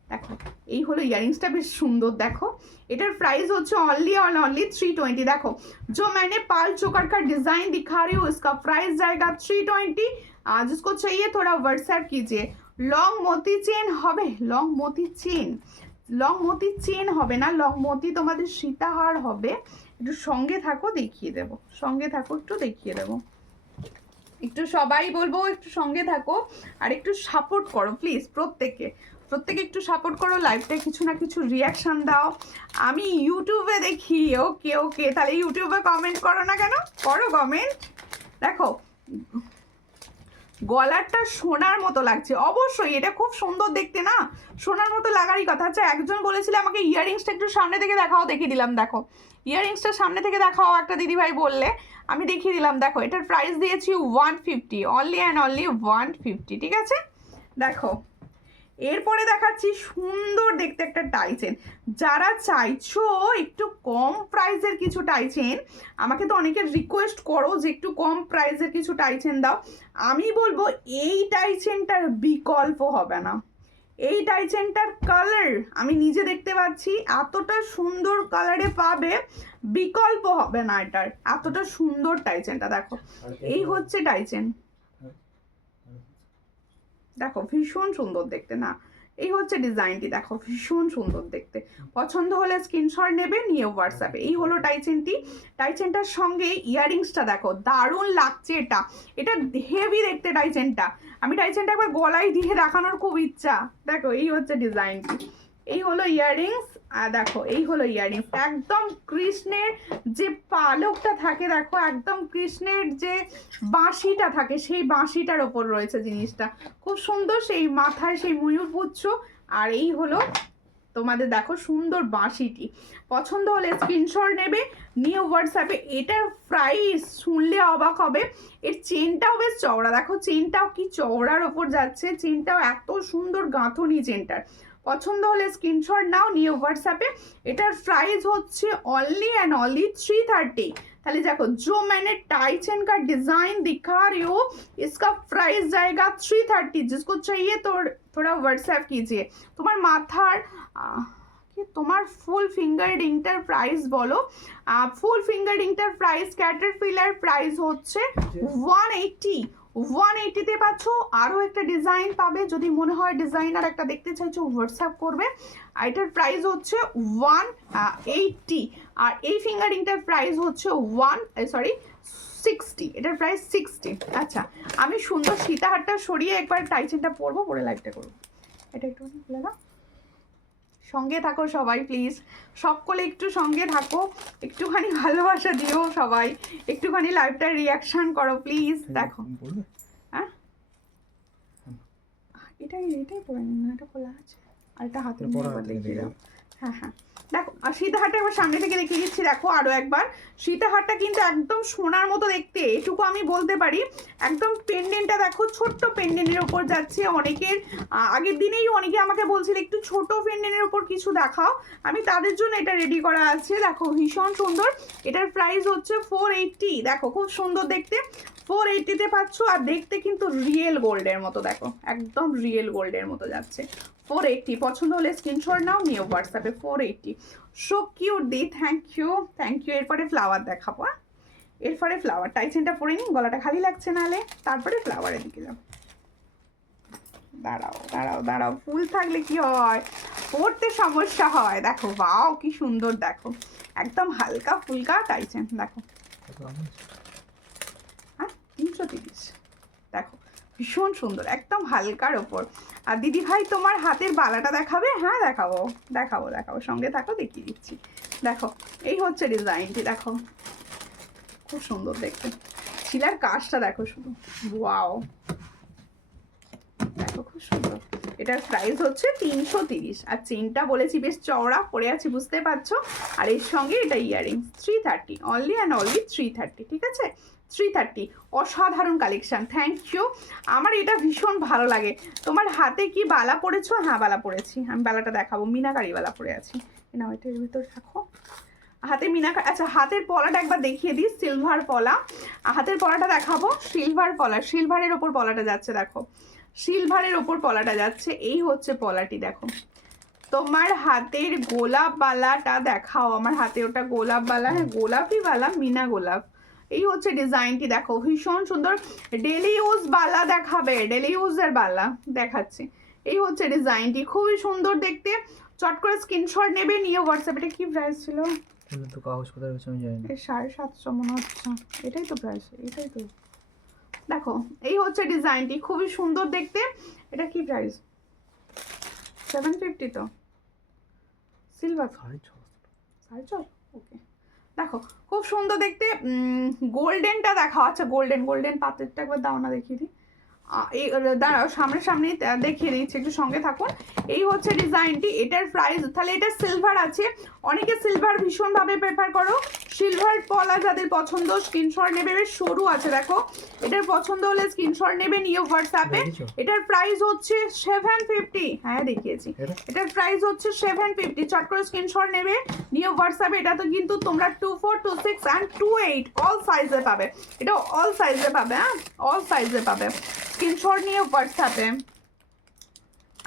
দেখো এই হলো ইয়াররিংসটা, বেশ সুন্দর, দেখো এটার প্রাইস হচ্ছে অনলি और অনলি 320। देखो जो मैंने पाल चोकर का डिजाइन दिखा रही हूँ इसका प्राइस जाएगा 320। जिसको चाहिए थोड़ा व्हाट्सएप कीजिए। लॉन्ग मोती चेन হবে, লং মোতি চেন, লং মোতি চেন হবে না, লং মোতি তোমাদের সীতাহার হবে। একটু সঙ্গে থাকো দেখিয়ে দেবো, সঙ্গে থাকো একটু দেখিয়ে দেবো, একটু সবাই বলবো একটু সঙ্গে থাকো আর একটু সাপোর্ট করো প্লিজ, প্রত্যেকে একটু সাপোর্ট করো, লাইভটা কিছু না কিছু রিয়াকশান দাও। আমি ইউটিউবে দেখি, ওকে ওকে, তাহলে ইউটিউবে কমেন্ট করো না কেন, করো কমেন্ট। দেখো গলারটা সোনার মতো লাগছে, অবশ্যই এটা খুব সুন্দর দেখতে না, সোনার মতো লাগারই কথা। আচ্ছা একজন বলেছিল আমাকে ইয়াররিংসটা একটু সামনে থেকে দেখাও, দেখিয়ে দিলাম। দেখো ইয়াররিংসটা সামনে থেকে দেখাও, একটা দিদিভাই বললে, আমি দেখিয়ে দিলাম। দেখো এটার প্রাইস দিয়েছি 150, অনলি অ্যান্ড অনলি 150। ঠিক আছে, দেখো এরপরে দেখাচ্ছি সুন্দর দেখতে একটা টাই চেন। যারা চাইছো একটু কম প্রাইসের কিছু টাই চেন, আমাকে তো অনেকে রিকোয়েস্ট করো যে একটু কম প্রাইসের কিছু টাই চেন দাও, আমি বলবো এই টাই চেনটার বিকল্প হবে না। এই টাই চেনটার কালার আমি নিজে দেখতে পাচ্ছি, এতটা সুন্দর কালারে পাবে, বিকল্প হবে না এটার। এতটা সুন্দর টাই চেনটা দেখো, এই হচ্ছে টাই চেন, দেখো ভীষণ সুন্দর দেখতে না, এই হচ্ছে ডিজাইনটি, দেখো ভীষণ সুন্দর দেখতে। পছন্দ হলে স্ক্রিনশট নেবে, নিয়ে হোয়াটসঅ্যাপে। এই হলো টাই চেনটি। টাই চেনটার সঙ্গে ইয়াররিংসটা দেখো, দারুণ লাগছে এটা, এটা হেভি দেখতে টাই চেনটা। আমি টাই চেনটা একবার গলায় দিয়ে দেখানোর খুব ইচ্ছা। দেখো এই হচ্ছে ডিজাইনটি, এই হলো ইয়াররিংস, আর দেখো এই হলো ইয়াররিংস। একদম কৃষ্ণের যে পালকটা থাকে, দেখো একদম কৃষ্ণের যে বাঁশিটা থাকে, সেই বাঁশিটার ওপর রয়েছে জিনিসটা, খুব সুন্দর। সেই মাথায় সেই ময়ূর পুচ্ছ, আর এই হলো তোমাদের দেখো সুন্দর বাঁশিটি। পছন্দ হলে স্ক্রিনশট নেবে, নিয়ে হোয়াটসঅ্যাপে। এটার প্রাইস শুনলে অবাক হবে, এর চেনটাও বেশ চওড়া, দেখো চেনটাও কি চওড়ার ওপর যাচ্ছে, চেনটাও এত সুন্দর গাঁথনি চেনটার। পছন্দ হলে স্ক্রিনশট নাও, নিয়ে হোয়াটসঅ্যাপে। এটার প্রাইস হচ্ছে অনলি एंड অনলি 330। তাহলে দেখো जो मैंने टाई चेन का डिजाइन दिखा रही हूँ, इसका प्राइस जाएगा 330। जिसको चाहिए तो थोड़ा व्हाट्सएप कीजिए। তোমার মাথার কি তোমার ফুল ফিঙ্গার রিংটার প্রাইস বলো। ফুল ফিঙ্গার রিংটার প্রাইস ক্যাটারপিলার প্রাইস হচ্ছে 180। 180তে পাচ্ছ। আরও একটা ডিজাইন পাবে, যদি মনে হয় ডিজাইন আর একটা দেখতে চাইছো হোয়াটসঅ্যাপ করবে। আর এটার প্রাইস হচ্ছে 180। আর এই ফিঙ্গারিংটার প্রাইস হচ্ছে 60। এটার প্রাইস 60। আচ্ছা, আমি সুন্দর সীতাহারটা সরিয়ে একবার টাই চেনটা পরবো, পরে লাইভটা করবো। এটা একটু খুলে দাও। সঙ্গে থাকো সবাই প্লিজ, সকলে একটু সঙ্গে থাকো, একটুখানি ভালোবাসা দিও সবাই, একটুখানি লাইভটার রিয়াকশন করো প্লিজ। দেখো হ্যাঁ, এটাই পরে নিন না, এটা খোলা আছে, আর এটা হাতে দেখিয়ে দাও। হ্যাঁ হ্যাঁ, দেখো আর সীতাহারটা একবার সামনে থেকে দেখিয়ে দিচ্ছি। দেখো আরও একবার, সীতাহারটা কিন্তু একদম সোনার মতো দেখতে, এটুকু আমি বলতে পারি। একদম পেন্ডেন্টটা দেখো, ছোট্ট পেন্ডেন্টের ওপর যাচ্ছে। অনেকের আগের দিনেই অনেকে আমাকে বলছিল একটু ছোট পেন্ডেন্টের ওপর কিছু দেখাও, আমি তাদের জন্য এটা রেডি করা আছে। দেখো ভীষণ সুন্দর, এটার প্রাইস হচ্ছে 480। দেখো খুব সুন্দর দেখতে, 480তে পাচ্ছ। আর দেখতে কিন্তু রিয়েল গোল্ডের মতো, দেখো একদম রিয়েল গোল্ডের মতো যাচ্ছে। 480 পছন্দ হলে স্ক্রিনশট নাও, নিয়ে হোয়াটসঅ্যাপে। 480 সো কিউট দি, থ্যাংক ইউ থ্যাংক ইউ। এরপরে ফ্লাওয়ার দেখাবো। এরপরে ফ্লাওয়ার টাই চেনটা পরে নিন, গলাটা খালি লাগছে নাহলে, তারপরে ফ্লাওয়ারের দিকে যাও। দাঁড়াও দাঁড়াও দাঁড়াও, ফুল থাকলে কি হয়, পড়তে সমস্যা হয়। দেখো বাও কি সুন্দর, দেখো একদম হালকা ফুলকা টাই চেন। দেখো হ্যাঁ 330। দেখো ভীষণ সুন্দর, একদম হালকার ওপর। আর দিদি ভাই তোমার হাতের বালাটা দেখাবে? হ্যাঁ দেখাবো দেখাবো দেখাবো, সঙ্গে থাকো, দেখিয়ে দিচ্ছি। দেখো এই হচ্ছে ডিজাইনটি, দেখো খুব সুন্দর দেখতে। শিলার কাজটা দেখো শুধু, ওয়াও দেখো খুব সুন্দর। এটার প্রাইস হচ্ছে 330। আর চেনটা বলেছি বেশ চওড়া পরে আছি, বুঝতে পারছো। আর এর সঙ্গে এটা ইয়াররিংস 330, অনলি অ্যান্ড অনলি 330। ঠিক আছে, 330। অসাধারণ কালেকশন, থ্যাংক ইউ। আমার এটা ভীষণ ভালো লাগে। তোমার হাতে কি বালা পরেছো? হ্যাঁ বালা পরেছি, আমি বালাটা দেখাবো, মিনাকারি বালা পরে আছি না, ওইটার ভিতর রাখো। হাতে মিনাকারি, আচ্ছা হাতের পলাটা একবার দেখিয়ে দিই, সিলভার পলা। হাতের পলাটা দেখাবো, সিলভার পলা, সিলভারের ওপর পলাটা যাচ্ছে। দেখো সিলভারের ওপর পলাটা যাচ্ছে, এই হচ্ছে পলাটি। দেখো তোমার হাতের গোলাপ বালাটা দেখাও। আমার হাতে ওটা গোলাপ বালা, হ্যাঁ গোলাপি বালা, মিনা গোলাপ। এই হচ্ছে ডিজাইনটি, দেখো ভীষণ সুন্দর। ডেলি ইউজ বালা দেখাবে, ডেলি ইউজের বালা দেখাচ্ছে। এই হচ্ছে ডিজাইনটি, খুবই সুন্দর দেখতে। চট করে স্ক্রিনশট নেবে, নিয়ে হোয়াটসঅ্যাপে। এটা কি প্রাইস ছিল? তো কাগজ কোথায় রয়েছে আমি জানি না। 750 মনে হচ্ছে, এটাই তো প্রাইস, এটাই তো। দেখো এই হচ্ছে ডিজাইনটি, খুবই সুন্দর দেখতে। এটা কি প্রাইস? 750 তো, সিলভার 650। ওকে, দেখো খুব সুন্দর দেখতে। গোল্ডেনটা দেখাও। আচ্ছা গোল্ডেন পাতেরটা একবার দাও না, দেখিয়ে দিই। এই দাঁড়াও, সামনে দেখিয়ে দিচ্ছি, একটু সঙ্গে থাকুন। এই হচ্ছে ডিজাইনটি, এটার প্রাইস, তাহলে এটা সিলভার আছে। অনেকে সিলভার ভীষণভাবে প্রেফার করো, সিলভার পলা যাদের পছন্দ স্ক্রিনশট নেবে, বেশ সরু আছে দেখো, এটার পছন্দ হলে স্ক্রিনশট নেবে, নিয়ে হোয়াটসঅ্যাপে। এটার প্রাইস হচ্ছে 750। হ্যাঁ দেখিয়েছি, এটার প্রাইস হচ্ছে 750। চট করে স্ক্রিনশট নেবে, নিয়ে হোয়াটসঅ্যাপে। এটা তো কিন্তু তোমরা 24, 26 অ্যান্ড 28 অল সাইজে পাবে, এটা অল সাইজে পাবে, হ্যাঁ অল সাইজে পাবে। স্ক্রিনশট নিয়ে হোয়াটসঅ্যাপে।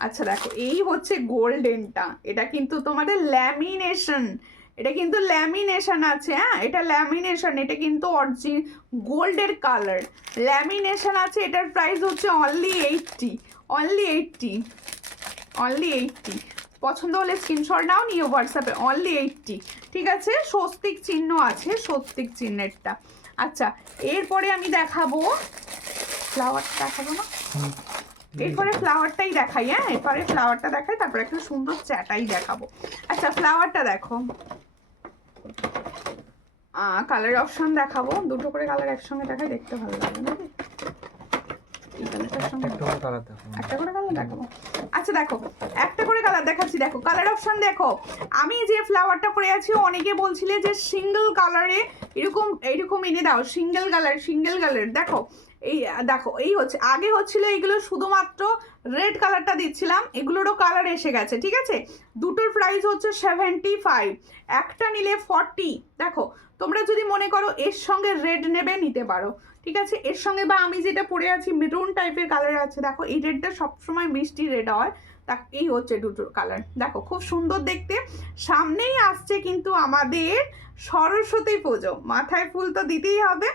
আচ্ছা দেখো, এই হচ্ছে গোল্ডেনটা, এটা কিন্তু তোমাদের ল্যামিনেশন, এটা কিন্তু ল্যামিনেশন আছে, হ্যাঁ এটা ল্যামিনেশন, এটা কিন্তু অরিজিন গোল্ডের কালার ল্যামিনেশন আছে। এটার প্রাইস হচ্ছে অনলি 80, অনলি 80, অনলি 80। পছন্দ হলে স্ক্রিনশট নাও, নিয়ে হোয়াটসঅ্যাপে, অনলি 80। ঠিক আছে, স্বস্তিক চিহ্ন আছে, স্বস্তিক চিহ্নেরটা। আচ্ছা এরপরে আমি দেখাবো ফ্লাওয়ারটা, দেখাবো না এরপরে ফ্লাওয়ারটাই দেখাই, হ্যাঁ এরপরে ফ্লাওয়ারটা দেখাই, তারপরে একটা সুন্দর চ্যাটাই দেখাবো। আচ্ছা ফ্লাওয়ারটা দেখো, কালার অপশন দেখাবো, দুটো করে কালার একসঙ্গে দেখাই, দেখতে ভালো লাগে না? একটা করে কালার দেখাবো। আচ্ছা দেখো একটা করে কালার দেখাচ্ছি, দেখো কালার অপশন দেখো। আমি যে ফ্লাওয়ারটা পরে আছি, অনেকে বলছিলে যে সিঙ্গেল কালারে এরকম এইরকম এনে দাও, সিঙ্গেল কালার, সিঙ্গেল কালার। দেখো এই দেখো, এই হচ্ছে আগে হচ্ছিল এইগুলো শুধুমাত্র রেড কালারটা দিচ্ছিলাম, এগুলোরও কালার এসে গেছে। ঠিক আছে, দুটোর প্রাইস হচ্ছে 75, একটা নিলে 40। দেখো তোমরা যদি মনে করো এর সঙ্গে রেড নেবে, নিতে পারো। ঠিক আছে, এর সঙ্গে বা আমি যেটা পরে আছি মেরুন টাইপের কালার আছে, দেখো এই রেডটা সবসময় মিষ্টি রেড হয়, এই হচ্ছে দুটো কালার। দেখো খুব সুন্দর দেখতে। সামনেই আসছে কিন্তু আমাদের সরস্বতী পুজো, মাথায় ফুল তো দিতেই হবে।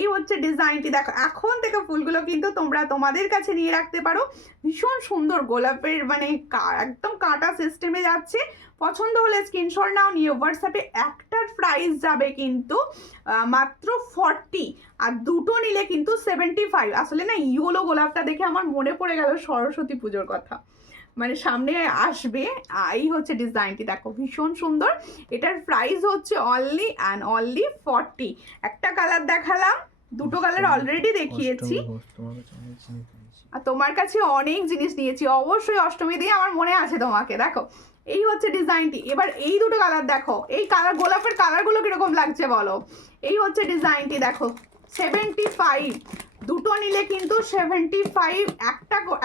এই হচ্ছে ডিজাইনটি, দেখো এখন থেকে ফুলগুলো কিন্তু তোমরা তোমাদের কাছে নিয়ে রাখতে পারো। ভীষণ সুন্দর গোলাপের মানে একদম কাটা সিস্টেমে যাচ্ছে। পছন্দ হলে স্ক্রিনশট নাও, নিয়ে হোয়াটসঅ্যাপে। একটার প্রাইস যাবে কিন্তু মাত্র 40, আর দুটো নিলে কিন্তু 75। আসলে না ইয়েলো গোলাপটা দেখে আমার মনে পড়ে গেল সরস্বতী পুজোর কথা, মানে সামনে আসবে। এই হচ্ছে ডিজাইনটি, দেখো ভীষণ সুন্দর। এটার প্রাইস হচ্ছে অনলি অ্যান্ড অনলি 40। একটা কালার দেখালাম, দুটো কালার অলরেডি দেখিয়েছি, আর তোমার কাছে অনেক জিনিস নিয়েছি, অবশ্যই অষ্টমী দিয়ে আমার মনে আছে তোমাকে। দেখো এই হচ্ছে ডিজাইনটি। এবার এই দুটো কালার দেখো, এই কালার গোলাপের কালারগুলো কিরকম লাগছে বলো। এই হচ্ছে ডিজাইনটি, দেখো 75, দুটো নিলে কিন্তু 75,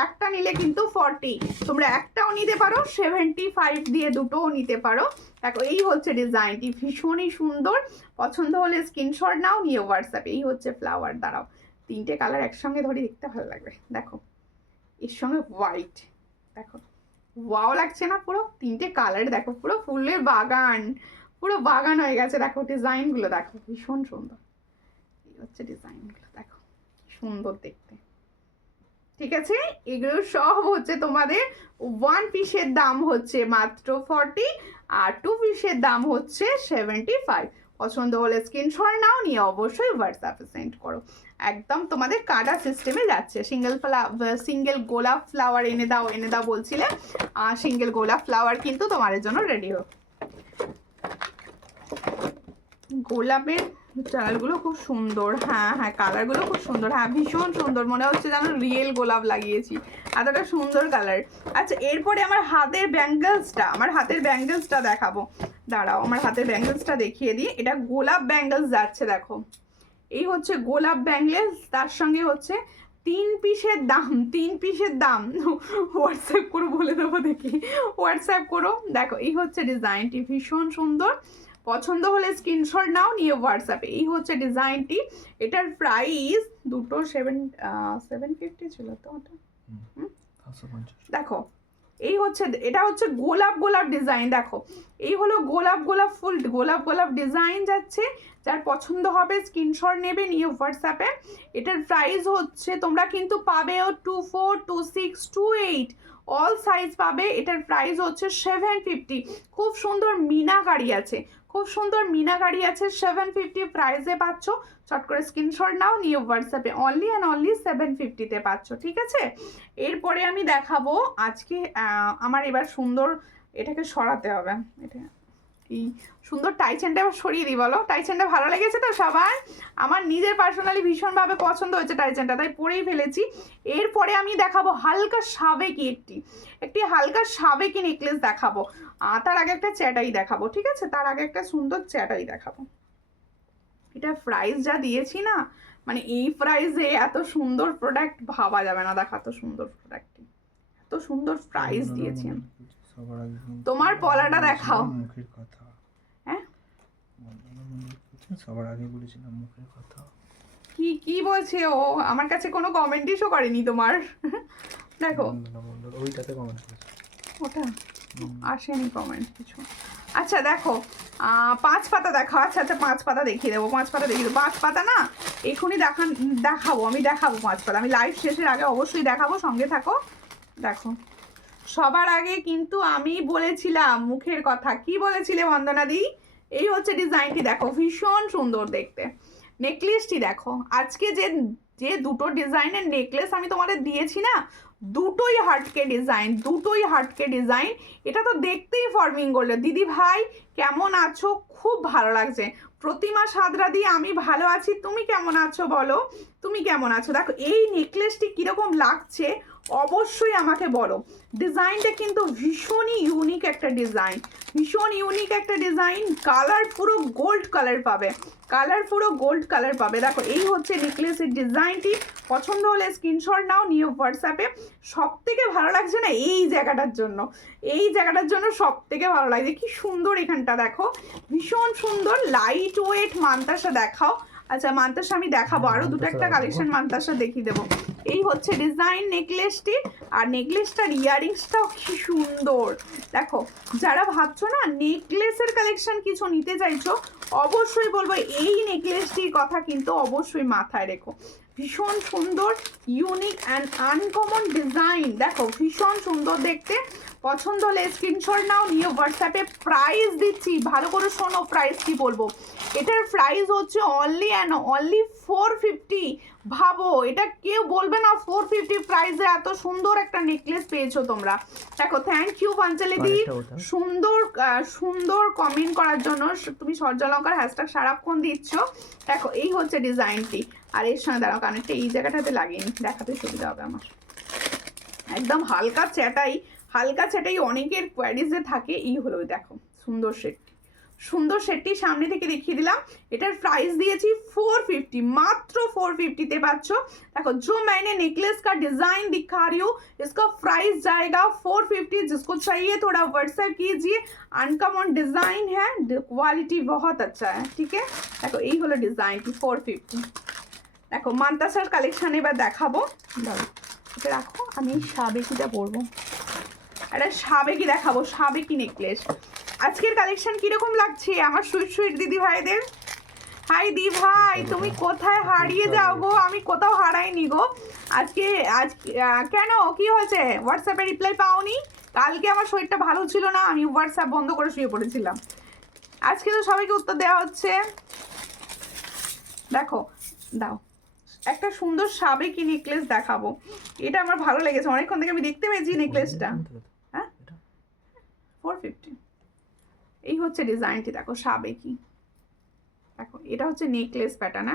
একটা নিলে কিন্তু 40। তোমরা একটাও নিতে পারো, 75 দিয়ে দুটোও নিতে পারো। দেখো এই হচ্ছে ডিজাইনটি, ভীষণই সুন্দর। পছন্দ হলে স্ক্রিনশট নাও, নিয়ে হোয়াটসঅ্যাপে। এই হচ্ছে ফ্লাওয়ার, দাঁড়াও তিনটে কালার একসঙ্গে ধরে দেখতে ভালো লাগবে। দেখো এর সঙ্গে হোয়াইট, দেখো ওয়াও লাগছে না? পুরো তিনটে কালার দেখো, পুরো ফুলের বাগান, পুরো বাগান হয়ে গেছে। দেখো ডিজাইনগুলো দেখো, ভীষণ সুন্দর। এই হচ্ছে ডিজাইনগুলো, দেখো সুন্দর দেখতে। ঠিক আছে, এগুলো সব হচ্ছে তোমাদের 1 পিসের দাম হচ্ছে মাত্র 40, আর 2 পিসের দাম হচ্ছে 75। পছন্দ হলে স্ক্রিনশট নাও, নিয়ে অবশ্যই হোয়াটসঅ্যাপে সেন্ড করো। একদম তোমাদের কাটা সিস্টেমে যাচ্ছে। সিঙ্গেল গোলাপ ফ্লাওয়ার এনে দাও বলছিলে, সিঙ্গেল গোলাপ ফ্লাওয়ার কিন্তু তোমাদের জন্য রেডি হোক। গোলাপের চালগুলো খুব সুন্দর, হ্যাঁ হ্যাঁ কালারগুলো খুব সুন্দর, হ্যাঁ ভীষণ সুন্দর, মনে হচ্ছে যেন রিয়েল গোলাপ লাগিয়েছি, এতটা সুন্দর কালার। আচ্ছা এরপরে আমার হাতের ব্যাঙ্গেলসটা দেখাবো, দাঁড়াও আমার হাতের ব্যাঙ্গেলসটা দেখিয়ে দিই। এটা গোলাপ ব্যাঙ্গেলস যাচ্ছে, দেখো এই হচ্ছে গোলাপ ব্যাঙ্গেলস, তার সঙ্গে হচ্ছে 3 পিসের দাম হোয়াটসঅ্যাপ করো, বলে দেবো দেখি, হোয়াটসঅ্যাপ করো। দেখো এই হচ্ছে ডিজাইনটি, ভীষণ সুন্দর। পছন্দ হলে স্ক্রিনশট নাও, নিয়ে হোয়াটসঅ্যাপে। এই হচ্ছে ডিজাইনটি, এটার প্রাইস দুটো 750 ছিল তো ওটা। দেখো এই হচ্ছে, এটা হচ্ছে গোলাপ ডিজাইন। দেখো এই হলো গোলাপ ফুল, গোলাপ ডিজাইন যাচ্ছে। যার পছন্দ হবে স্ক্রিনশট নেবে, নিয়ে হোয়াটসঅ্যাপে। এটার প্রাইস হচ্ছে তোমরা কিন্তু পাবে 24, 26, 28 অল সাইজ পাবে। এটার প্রাইস হচ্ছে 750। খুব সুন্দর মিনাকারি আছে, 750 প্রাইসে পাচ্ছ। চট করে স্ক্রিনশট নাও, নিয়ে হোয়াটসঅ্যাপে। অনলি অ্যান্ড অনলি 750-তে পাচ্ছ। ঠিক আছে, এরপরে আমি দেখাবো আজকে আমার এবার সুন্দর, এটাকে সরাতে হবে, এটা এই সুন্দর টাইচেনটা এবার সরিয়ে দিই। বলো টাইচেনটা ভালো লেগেছে তো সবার? আমার নিজের পার্সোনালি ভীষণভাবে পছন্দ হয়েছে টাইচেনটা, তাই পরেই ফেলেছি। এরপরে আমি দেখাবো হালকা সাবেকি, একটি হালকা সাবেকি নেকলেস দেখাবো। তার আগে একটা চ্যাটাই দেখাবো। ঠিক আছে, তার আগে একটা সুন্দর চ্যাটাই দেখাবো। এটা প্রাইস যা দিয়েছি না, মানে এই প্রাইসে এত সুন্দর প্রোডাক্ট ভাবা যাবে না। দেখো এত সুন্দর প্রোডাক্ট, এত সুন্দর প্রাইস দিয়েছি আমি। সবার আগে কিন্তু তোমার পলাটা দেখাও। মুখের কথা। হ্যাঁ সবার আগে বলেছিলাম মুখের কথা। কি কি বলছে ও? আমার কাছে কোনো কমেন্টই শো করেনি তোমার। দেখো ওইটাতে কমেন্ট করেছে। ওটা আসেনি কমেন্ট কিছু। আচ্ছা দেখো 5 পাতা দেখো। আচ্ছা আচ্ছা 5 পাতা দেখিয়ে দেবো, 5 পাতা দেখিয়ে দেবো। 5 পাতা না এক্ষুনি দেখাবো, আমি দেখাবো 5 পাতা। আমি লাইভ শেষের আগে অবশ্যই দেখাবো, সঙ্গে থাকো। দেখো সবার আগে কিন্তু আমি বলেছিলাম মুখের কথা। কি বলেছিলে বন্দনাদি? এই হচ্ছে ডিজাইনটি, দেখো ভীষণ সুন্দর দেখতে। নেকলেসটি দেখো, আজকে যে যে দুটো ডিজাইনের নেকলেস আমি তোমাদের দিয়েছি না, দুটোই হার্টকে ডিজাইন, দুটোই হার্টকে ডিজাইন। এটা তো দেখতেই ফর্মিং করলো। দিদি ভাই কেমন আছো? খুব ভালো লাগছে। প্রতিমা সাদরাদি আমি ভালো আছি, তুমি কেমন আছো বলো? তুমি কেমন আছো? দেখো এই নেকলেসটি কিরকম লাগছে অবশ্যই আমাকে বলো। ডিজাইনটা কিন্তু ভীষণই ইউনিক একটা ডিজাইন, ভীষণ ইউনিক একটা ডিজাইন। কালার পুরো গোল্ড কালার পাবে, কালার পুরো গোল্ড কালার পাবে। দেখো এই হচ্ছে নেকলেসের ডিজাইনটি। পছন্দ হলে স্ক্রিনশট নাও, নিয়ে হোয়াটসঅ্যাপে। সব থেকে ভালো লাগছে না এই জায়গাটার জন্য, এই জায়গাটার জন্য সব থেকে ভালো লাগছে। কি সুন্দর এখানটা দেখো, ভীষণ সুন্দর। লাইট ওয়েট মান্তাসা দেখাও। আচ্ছা মান্তাসা আমি দেখাবো, আরো দুটো একটা কালেকশন মান্তাসা দেখিয়ে দেবো। এই হচ্ছে ডিজাইন নেকলেসটি, আর নেকলেসটার ইয়ারিংসটাও কি সুন্দর। দেখো যারা ভাবছো না নেকলেসের কালেকশন কিছু নিতে চাইছো, অবশ্যই বলবো এই নেকলেসটির কথা কিন্তু অবশ্যই মাথায় রেখো। ভীষণ সুন্দর, ইউনিক অ্যান্ড আনকমন ডিজাইন। দেখো ভীষণ সুন্দর দেখতে। পছন্দ হলে স্ক্রিনশট নাও, নিয়ে হোয়াটসঅ্যাপে। প্রাইস দিচ্ছি, ভালো করে শোনো প্রাইস কি বলবো। এটার প্রাইস হচ্ছে অনলি অ্যান্ড অনলি 450। ভাবো এটা কেউ বলবে না 450 প্রাইসে এত সুন্দর একটা নেকলেস পেয়েছো তোমরা। দেখো থ্যাংক ইউ পাঞ্চালিদি, সুন্দর সুন্দর কমেন্ট করার জন্য। তুমি সূর্যালঙ্কার হ্যাশট্যাগ সারাক্ষণ দিচ্ছ। দেখো এই হচ্ছে ডিজাইনটি, আর এর সঙ্গে দাঁড়াও কানেরটা এই জায়গাটাতে লাগিয়ে দেখাতে সুবিধা হবে আমার। একদম হালকা চ্যাটাই, হালকা চ্যাটাই অনেকের কোয়ারিজে থাকে। এই হলো দেখো সুন্দর সেট, সুন্দর সেটটি সামনে থেকে দেখিয়ে দিলাম। এটার প্রাইস দিয়েছি 450, মাত্র 450 পাচ্ছ। देखो जो मैंने नेकलेस का डिजाइन दिखा रही हूँ इसका प्राइस जाएगा 450। जिसको चाहिए थोड़ा व्हाट्सएप कीजिए। अनकमन डिजाइन है, क्वालिटी बहुत अच्छा है, ठीक है। देखो এই হলো ডিজাইনটি 450। দেখো মান্তাসার কালেকশন এবার দেখাবো। এটা রাখো, আমি সাবেকিটা পরবো। একটা সাবেকি দেখাবো, সাবেকি নেকলেস। আজকের কালেকশন কিরকম লাগছে আমার সুইট সুইট দিদি ভাইদের? হাই দি ভাই, তুমি কোথায় হারিয়ে যাও গো? আমি কোথাও হারাইনি গো। আজকে কেন কি হয়েছে? হোয়াটসঅ্যাপে রিপ্লাই পাওনি? কালকে আমার শরীরটা ভালো ছিল না, আমি হোয়াটসঅ্যাপ বন্ধ করে শুয়ে পড়েছিলাম। আজকে তো সবাইকে উত্তর দেওয়া হচ্ছে। দেখো দাও একটা সুন্দর সাবেকি নেকলেস দেখাবো। এটা আমার ভালো লেগেছে, অনেকক্ষণ থেকে আমি দেখতে পেয়েছি নেকলেসটা। হ্যাঁ 450। এই হচ্ছে ডিজাইনটি, দেখো সাবেকি। দেখো এটা হচ্ছে নেকলেস প্যাটার্ন।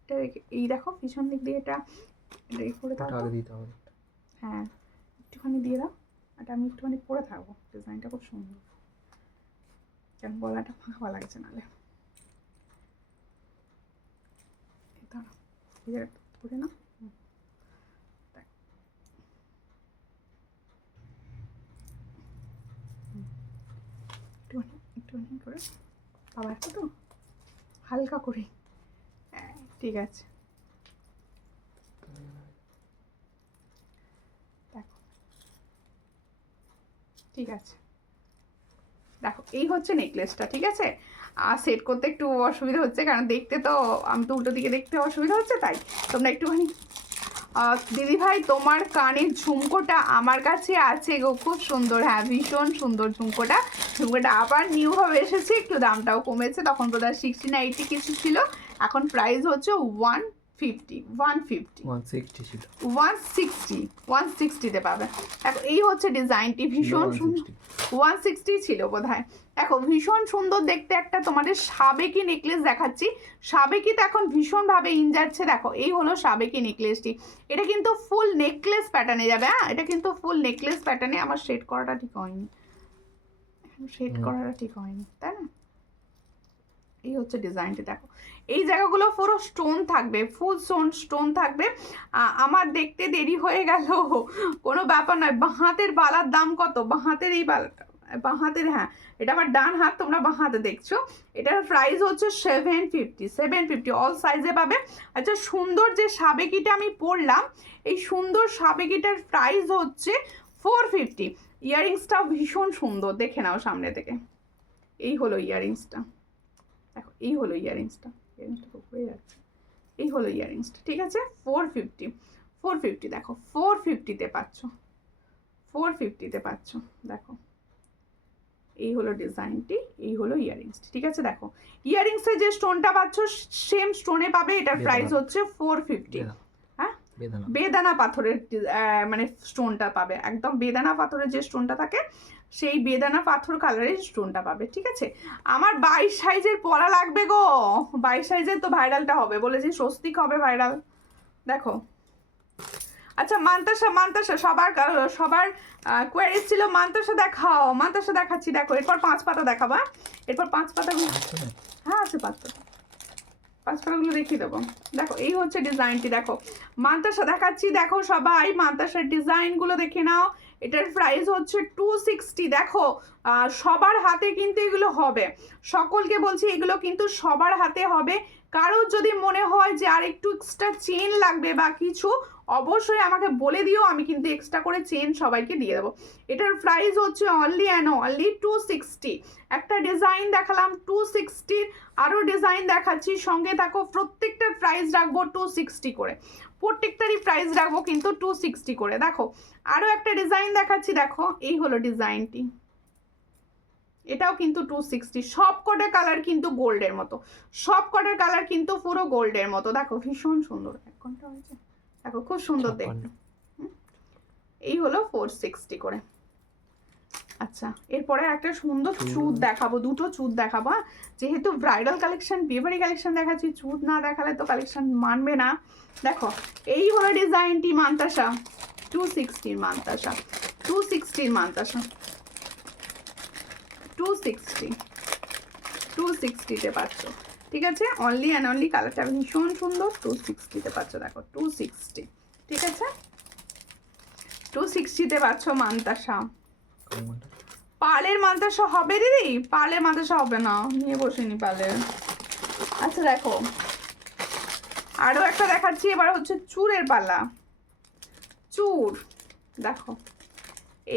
এটা এই দেখো পিছন দিক দিয়ে এটা করে দাও। হ্যাঁ একটুখানি দিয়ে দাও, এটা আমি একটুখানি পরে থাকবো। ডিজাইনটা খুব সুন্দর, কেন গলাটা ফাঁকা লাগছে নালে। করে না একটুখানি করে বাবা, একটা তো হালকা করে। হ্যাঁ ঠিক আছে। দেখো ঠিক আছে, দেখো এই হচ্ছে নেকলেসটা, ঠিক আছে। আর সেট করতে একটু অসুবিধা হচ্ছে, কারণ দেখতে তো আমি তো উল্টো দিকে দেখতে অসুবিধা হচ্ছে, তাই তোমরা একটুখানি। দিদি ভাই তোমার কানের ঝুমকোটা আমার কাছে আছে গো, খুব সুন্দর। হ্যাঁ ভীষণ সুন্দর ঝুমকোটা। ঝুমকোটা আবার নিউভাবে এসেছে, একটু দামটাও কমেছে। তখন বোধহয় 60 না 80 কিছু ছিল, এখন প্রাইস হচ্ছে 160 পাবে। দেখো এই হচ্ছে ডিজাইনটি, ভীষণ সুন্দর। 160 ছিল বোধহয়। দেখো ভীষণ সুন্দর দেখতে একটা তোমাদের সাবেকি নেকলেস দেখাচ্ছি। সাবেকিতে এখন ভীষণভাবে ইন যাচ্ছে। দেখো এই হলো সাবেকি নেকলেসটি। এটা কিন্তু ফুল নেকলেস প্যাটার্নে যাবে। হ্যাঁ এটা কিন্তু ফুল নেকলেস প্যাটার্নে। আমার শেড করাটা ঠিক হয়নি, শেড করাটা ঠিক হয়নি, তাই না? এই হচ্ছে ডিজাইনটি, দেখো এই জায়গাগুলো পুরো স্টোন থাকবে, ফুল স্টোন থাকবে। আমার দেখতে দেরি হয়ে গেল, কোনো ব্যাপার নয়। বাঁহাতের বালার দাম কত? বাঁহাতের এই বালাটা, বাঁহাতের, হ্যাঁ এটা আমার ডান হাত, তোমরা বাঁ হাতে দেখছো। এটার প্রাইস হচ্ছে 750 অল সাইজে পাবে। আচ্ছা, সুন্দর যে সাবেকিটা আমি পরলাম, এই সুন্দর সাবেকিটার প্রাইস হচ্ছে 450। ইয়াররিংসটাও ভীষণ সুন্দর, দেখে নাও সামনে থেকে। এই হলো ইয়াররিংসটা, দেখো এই হলো ইয়াররিংসটা, ইয়াররিংসটা তো হয়ে যাচ্ছে। এই হলো ইয়াররিংসটা, ঠিক আছে। 450 দেখো 450-তে পাচ্ছ, 450-তে পাচ্ছ। দেখো এই হলো ডিজাইনটি, এই হলো ইয়াররিংসটি, ঠিক আছে। দেখো ইয়াররিংসে যে স্টোনটা পাচ্ছ সেম স্টোনে পাবে। এটার প্রাইস হচ্ছে 450। হ্যাঁ, বেদানা পাথরের মানে স্টোনটা পাবে, একদম বেদানা পাথরের যে স্টোনটা থাকে সেই বেদানা পাথর কালারের স্টোনটা পাবে, ঠিক আছে। আমার 22 সাইজের পরা লাগবে গো, 22 সাইজের তো ভাইরালটা হবে, বলেছি স্বস্তিক হবে ভাইরাল। দেখো আচ্ছা, মান্তাসা সবার কোয়ারি ছিল, মান্তাসা দেখাও, মান্তাসা দেখাচ্ছি। দেখো এরপর 5 পাতা দেখাবা, এরপর 5 পাতাগুলো, হ্যাঁ আছে 5 পাতা, 5 পাতাগুলো দেখিয়ে দেবো। দেখো এই হচ্ছে ডিজাইনটি, দেখো মান্তাসা দেখাচ্ছি। দেখো সবাই মান্তাসার ডিজাইনগুলো দেখে নাও। এটার প্রাইস হচ্ছে 260। দেখো সবার হাতে কিন্তু এগুলো হবে, সকলকে বলছি এগুলো কিন্তু সবার হাতে হবে। কারোর যদি মনে হয় যে আর একটু এক্সট্রা চেন লাগবে বা কিছু, অবশ্যই আমাকে বলে দিও, আমি কিন্তু এক্সট্রা করে চেন সবাইকে দিয়ে দেবো। এটার প্রাইস হচ্ছে অনলি অ্যান্ড অনলি 260। একটা ডিজাইন দেখালাম 260, আরও ডিজাইন দেখাচ্ছি, সঙ্গে থাকো। প্রত্যেকটার প্রাইস রাখবো 260 করে, প্রত্যেকটারই প্রাইস রাখবো কিন্তু 260 করে। দেখো আরও একটা ডিজাইন দেখাচ্ছি, দেখো এই হলো ডিজাইনটি, এটাও কিন্তু 260। সব কটার কালার কিন্তু গোল্ডের মতো, সব কটার কালার কিন্তু পুরো গোল্ডের মতো। দেখো ভীষণ সুন্দর, 1 ঘন্টা হয়েছে, দেখো খুব সুন্দর দেখতে। এই হলো 460 করে। আচ্ছা, এরপরে একটা সুন্দর চুড় দেখাবো, দুটো চুড় দেখাবো। যেহেতু ব্রাইডাল কালেকশন, বিয়েবাড়ি কালেকশন দেখাচ্ছি, চুড় না দেখালে তো কালেকশন মানবে না। দেখো এই হলো ডিজাইনটি, মান্তাসা 260 মান্তাসা, 260 মান্তাসা, 260-তে পাচ্ছ, ঠিক আছে। অনলি অ্যান্ড অনলি, কালারটা ভীষণ সুন্দর, 260-তে পাচ্ছ। দেখো 260, ঠিক আছে, 260-তে পাচ্ছ মান্তাসা। পার্লের মান্তাসা হবে দিদি? পার্লের মান্তাসা হবে না, নিয়ে বসেনি পার্লের। আচ্ছা দেখো আরও একটা দেখাচ্ছি, এবার হচ্ছে চুড়ের পালা। চুড় দেখো,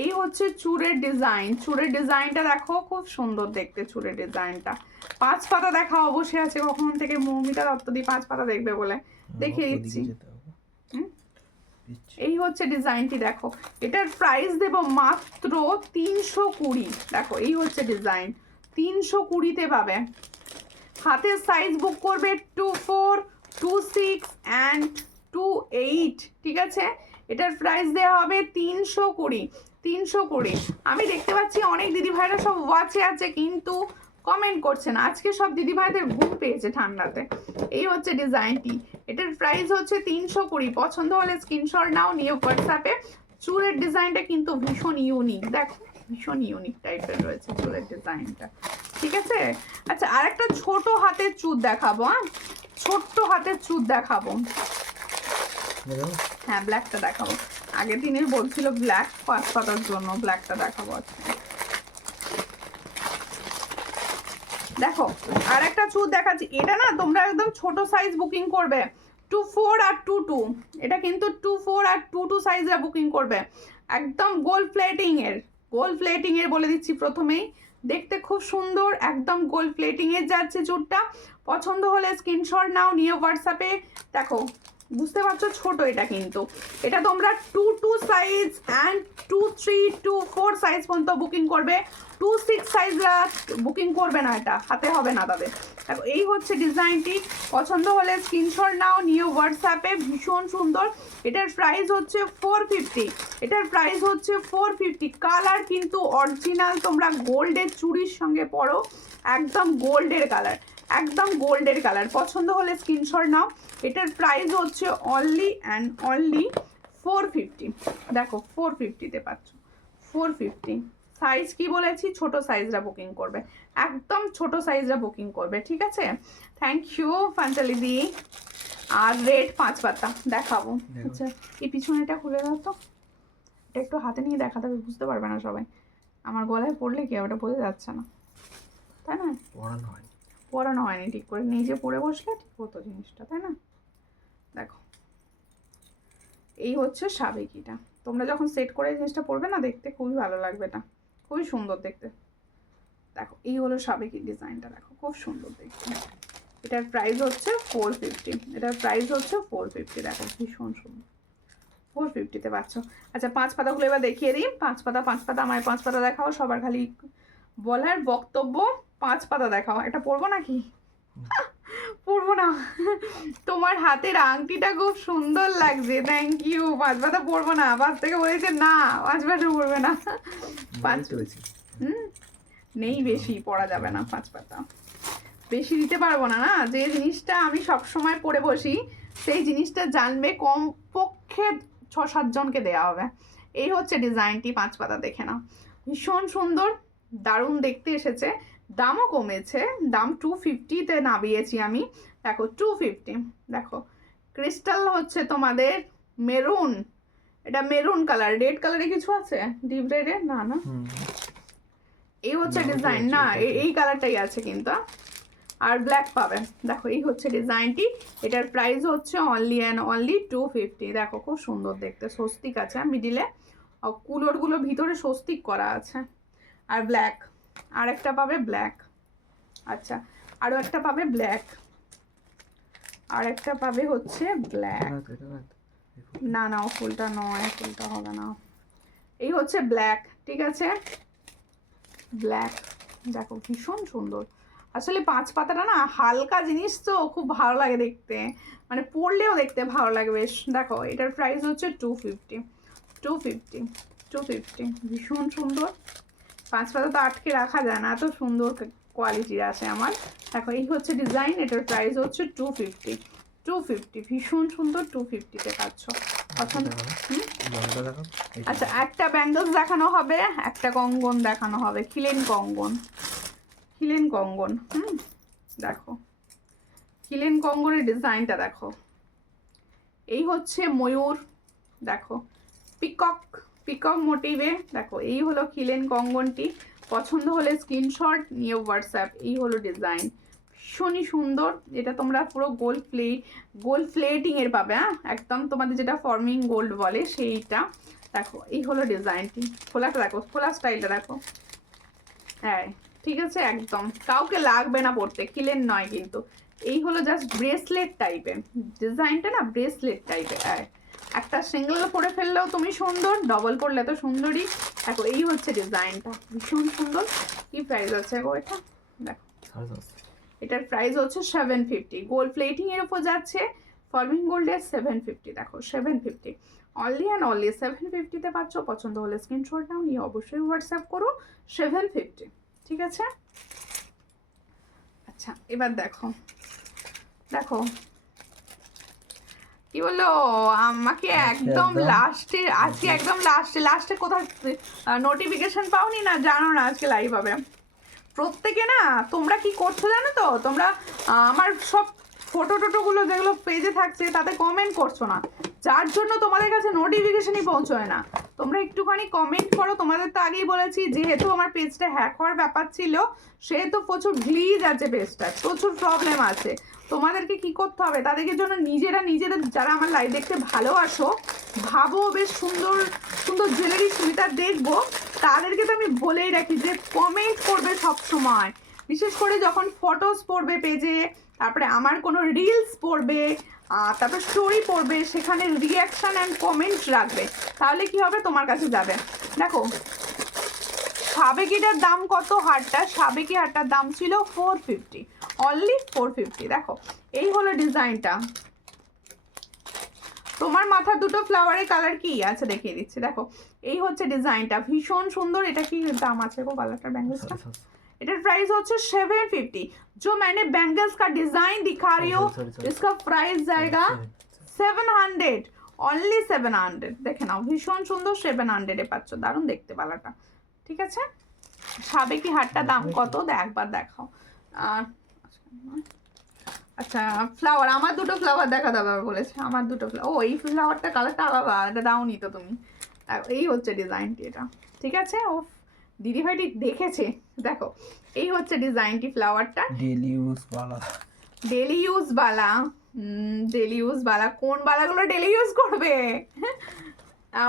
এই হচ্ছে চুড়ের ডিজাইন, চুড়ের ডিজাইনটা দেখো খুব সুন্দর দেখতে। চুড়ের ডিজাইনটা 5 পাতা দেখা অবশ্যই আছে, কখন থেকে মৌমিতা দত্ত দি 5 পাতা দেখবে বলে দেখিয়ে দিচ্ছি। এই হচ্ছে ডিজাইনটি, দেখো এটার প্রাইস দেব মাত্র 320। দেখো এই হচ্ছে ডিজাইন, 320-তে পাবে। হাতের সাইজ বুক করবে 24, 26 অ্যান্ড 28, ঠিক আছে। এটার প্রাইস দেওয়া হবে 320। আমি দেখতে পাচ্ছি অনেক দিদিভাইরা সব ওয়াচে আছে কিন্তু কমেন্ট করছে না, আজকে সব দিদিভাইদের ঘুম পেয়েছে ঠান্ডাতে। এই হচ্ছে ডিজাইনটি, এটার প্রাইস হচ্ছে 320। পছন্দ হলে স্ক্রিনশট নাও, নিয়ে হোয়াটসঅ্যাপে। চুলের ডিজাইনটা কিন্তু ভীষণ ইউনিক, দেখো ভীষণ ইউনিক টাইপের রয়েছে চুলের ডিজাইনটা, ঠিক আছে। আচ্ছা, আর একটা ছোট হাতের চুল দেখাবো, ছোট্ট হাতের চুল দেখাবো। হ্যাঁ ব্ল্যাকটা দেখাবো, আগের দিনের বলছিল ব্ল্যাক 5 পাতার জন্য, ব্ল্যাকটা দেখাবো আজকে। দেখো আর একটা চুল দেখাচ্ছি, এটা না তোমরা একদম ছোট সাইজ বুকিং করবে, 24 আর 22, এটা কিন্তু 24 আর 22 সাইজে বুকিং করবে। একদম গোল্ড প্লেটিং এর বলে দিচ্ছি প্রথমেই, দেখতে খুব সুন্দর, একদম গোল্ড প্লেটিং এর যাচ্ছে চুলটা। পছন্দ হলে স্ক্রিনশট নাও, নিয়ে হোয়াটসঅ্যাপে। দেখো বুঝতে পারছো ছোট, এটা কিন্তু এটা তোমরা 22 সাইজ অ্যান্ড 23, 24 সাইজ পর্যন্ত বুকিং করবে। 26 সাইজরা বুকিং করবে না, এটা হাতে হবে না তাদের। দেখো এই হচ্ছে ডিজাইনটি, পছন্দ হলে স্ক্রিনশট নাও, নিয়ে হোয়াটসঅ্যাপে। ভীষণ সুন্দর, এটার প্রাইস হচ্ছে 450, এটার প্রাইস হচ্ছে 450। কালার কিন্তু অরিজিনাল, তোমরা গোল্ডের চুড়ির সঙ্গে পরো, একদম গোল্ডের কালার, একদম গোল্ডের কালার। পছন্দ হলে স্ক্রিনশট নাও, এটার প্রাইস হচ্ছে অনলি অ্যান্ড অনলি 450। দেখো 450-তে পাচ্ছ, 450। সাইজ কি বলেছি, ছোট সাইজরা বুকিং করবে, একদম ছোট সাইজরা বুকিং করবে, ঠিক আছে। থ্যাংক ইউ পাঞ্চালি দি। আর রেড 5 পাতা দেখাবো। দেখো। আচ্ছা এই পিছনেটা খুলে দাও তো, এটা একটু হাতে নিয়ে দেখাতে হবে, বুঝতে পারবে না সবাই, আমার গলায় পড়লে কি ওটা বোঝা যাচ্ছে না, তাই না? পড়ানো হয় পরানো হয়নি ঠিক করে, নিজে পরে বসলে ঠিক হতো জিনিসটা, তাই না? দেখো এই হচ্ছে সাবেকিটা, তোমরা যখন সেট করে জিনিসটা পরবে না, দেখতে খুবই ভালো লাগবে, এটা খুবই সুন্দর দেখতে। দেখো এই হলো সাবেকি ডিজাইনটা, দেখো খুব সুন্দর দেখতে। এটার প্রাইস হচ্ছে 450, এটার প্রাইস হচ্ছে 450, দেখো ভীষণ সুন্দর, 450-তে পাচ্ছ। আচ্ছা 5 পাতাগুলো এবার দেখিয়ে দিই, 5 পাতা আমার 5 পাতা দেখাও, সবার খালি বলার বক্তব্য 5 পাতা দেখাও। এটা পরবো নাকি? পরবো না। তোমার হাতের আংটিটা খুব সুন্দর লাগছে, থ্যাংক ইউ। 5 পাতা পরবো না, 5 থেকে বলেছে না 5 পাতা পরবে না। 5 চলেছি। নেই, বেশি পরা যাবে না 5 পাতা, বেশি দিতে পারবো না। না যে জিনিসটা আমি সব সময় পরে বসি সেই জিনিসটা জানবে কমপক্ষে 6-7 জনকে দেওয়া হবে। এই হচ্ছে ডিজাইনটি, 5 পাতা দেখে নাও, ভীষণ সুন্দর, দারুণ দেখতে এসেছে। দামও কমেছে, দাম 250-তে নামিয়েছি আমি, দেখো 250। দেখো ক্রিস্টাল হচ্ছে তোমাদের মেরুন, এটা মেরুন কালার, রেড কালারে কিছু আছে ডিপ রেডে, না না এই হচ্ছে ডিজাইন, না এই কালারটাই আছে কিন্তু, আর ব্ল্যাক পাবে। দেখো এই হচ্ছে ডিজাইনটি, এটার প্রাইস হচ্ছে অনলি অ্যান্ড অনলি 250। দেখো খুব সুন্দর দেখতে, স্বস্তিক আছে মিডিলে, কুলোরগুলো ভিতরে স্বস্তিক করা আছে, আর ব্ল্যাক, আর একটা পাবে ব্ল্যাক, আচ্ছা আরও একটা পাবে ব্ল্যাক, আর একটা পাবে হচ্ছে ব্ল্যাক, না না ও ফুলটা নয়, ফুলটা হবে না, এই হচ্ছে ব্ল্যাক, ঠিক আছে ব্ল্যাক। দেখো ভীষণ সুন্দর, আসলে 5 পাতাটা না হালকা জিনিস তো খুব ভালো লাগে দেখতে, মানে পরলেও দেখতে ভালো লাগে বেশ। দেখো এটার প্রাইস হচ্ছে 250, ভীষণ সুন্দর। 5 পাতা তো আটকে রাখা যায় না, এত সুন্দর কোয়ালিটির আছে আমার। দেখো এই হচ্ছে ডিজাইন, এটার প্রাইস হচ্ছে 250, ভীষণ সুন্দর, 250-তে পাচ্ছ। পছন্দ? আচ্ছা একটা ব্যাঙ্গলস দেখানো হবে, একটা কঙ্গন দেখানো হবে, খিলেন কঙ্গন, দেখো খিলেন কঙ্গনের ডিজাইনটা দেখো, এই হচ্ছে ময়ূর, দেখো পিকক মোটিভে, দেখো এই হলো খিলেন কঙ্গনটি। পছন্দ হলে স্ক্রিনশট নিয়ে হোয়াটসঅ্যাপ। এই হলো ডিজাইন, ভীষণই সুন্দর, এটা তোমরা পুরো গোল্ড প্লেটিং এর পাবে, হ্যাঁ একদম তোমাদের যেটা ফর্মিং গোল্ড বলে সেইটা। দেখো এই হলো ডিজাইনটি, খোলাটা দেখো, খোলা স্টাইলটা দেখো, হ্যাঁ ঠিক আছে, একদম কাউকে লাগবে না পড়তে, খিলেন নয় কিন্তু। এই হলো জাস্ট ব্রেসলেট টাইপের ডিজাইনটা, না ব্রেসলেট টাইপের, একটা সিঙ্গেল পরে ফেললেও তুমি সুন্দর, ডবল পরলে তো সুন্দরই। দেখো এই হচ্ছে ডিজাইনটা, ভীষণ সুন্দর। কি প্রাইস আছে গো এটা? দেখো এটার প্রাইস হচ্ছে 750, গোল্ড প্লেটিং এর উপর যাচ্ছে, ফর্মিং গোল্ডের 750। দেখো 750, অনলি অ্যান্ড অনলি 750-তে পাচ্ছ। পছন্দ হলে স্ক্রিনশট নাও, নিয়ে অবশ্যই হোয়াটসঅ্যাপ করো। 750, ঠিক আছে। আচ্ছা এবার দেখো কি বললো আমাকে একদম লাস্টে, আজকে একদম লাস্টে কোথাও নোটিফিকেশন পাওনি না, জানো না আজকে লাইভ হবে। প্রত্যেকে না তোমরা কি করছো জানো তো, তোমরা আমার সব ফটোগুলো যেগুলো পেজে থাকছে তাতে কমেন্ট করছো না, যার জন্য তোমাদের কাছে নোটিফিকেশনই পৌঁছয় না। তোমরা একটুখানি কমেন্ট করো, তোমাদের তো আগেই বলেছি যেহেতু আমার পেজটা হ্যাক হওয়ার ব্যাপার ছিল, সেহেতু প্রচুর গ্লিজ আছে পেজটা, প্রচুর প্রবলেম আছে। তোমাদেরকে কি করতে হবে, তাদেরকে জন্য নিজেদের যারা আমার লাইভ দেখতে ভালোবাসো, ভাবো বেশ সুন্দর সুন্দর জুয়েলারি সুবিধা দেখবো, তাদেরকে তো আমি বলেই রাখি যে কমেন্ট করবে সব সময়, বিশেষ করে যখন ফটোস পড়বে পেজে, তারপরে আমার কোনো রিলস পড়বে, তারপর স্টোরি পড়বে, সেখানে রিয়াকশান অ্যান্ড কমেন্ট রাখবে, তাহলে কি হবে তোমার কাছে যাবে। দেখো সাবেকিটার দাম কত, সাবেকি হারটার দাম ছিল 450, অনলি 450। দেখো এই হলো ডিজাইনটা, তোমার মাথার দুটো ফ্লাওয়ারের কালার কি আছে দেখিয়ে দিচ্ছি। দেখো এই হচ্ছে ডিজাইনটা, ভীষণ সুন্দর। এটা কি দাম আছে গো কালারটার ব্যাঙ্গলসটা? इटर प्राइस होच्छे 750। जो मैंने बैंगल्स का डिजाइन दिखा रही हूँ इसका प्राइस जाएगा 700, অনলি 700। দেখে নাও ভীষণ সুন্দর, 700 এ পাচ্ছ, দারুণ দেখতে বালাটা, ঠিক আছে। সাবেকি হারটার দাম কত একবার দেখাও। আর আচ্ছা ফ্লাওয়ার, আমার দুটো ফ্লাওয়ার দেখা দাও বলেছে, আমার দুটো ফ্লাওয়ার। ও এই ফ্লাওয়ারটা কালারটা আলাদা, এটা দাওনি তো তুমি। এই হচ্ছে ডিজাইনটি, এটা ঠিক আছে। ও দিদিভাইটি দেখেছে, দেখো এই হচ্ছে ডিজাইনটি ফ্লাওয়ারটা। ডেলি ইউজ বালা, ডেলি ইউজ বালা। ডেলি ইউজ বালা, কোন বালাগুলো ডেলি ইউজ করবে?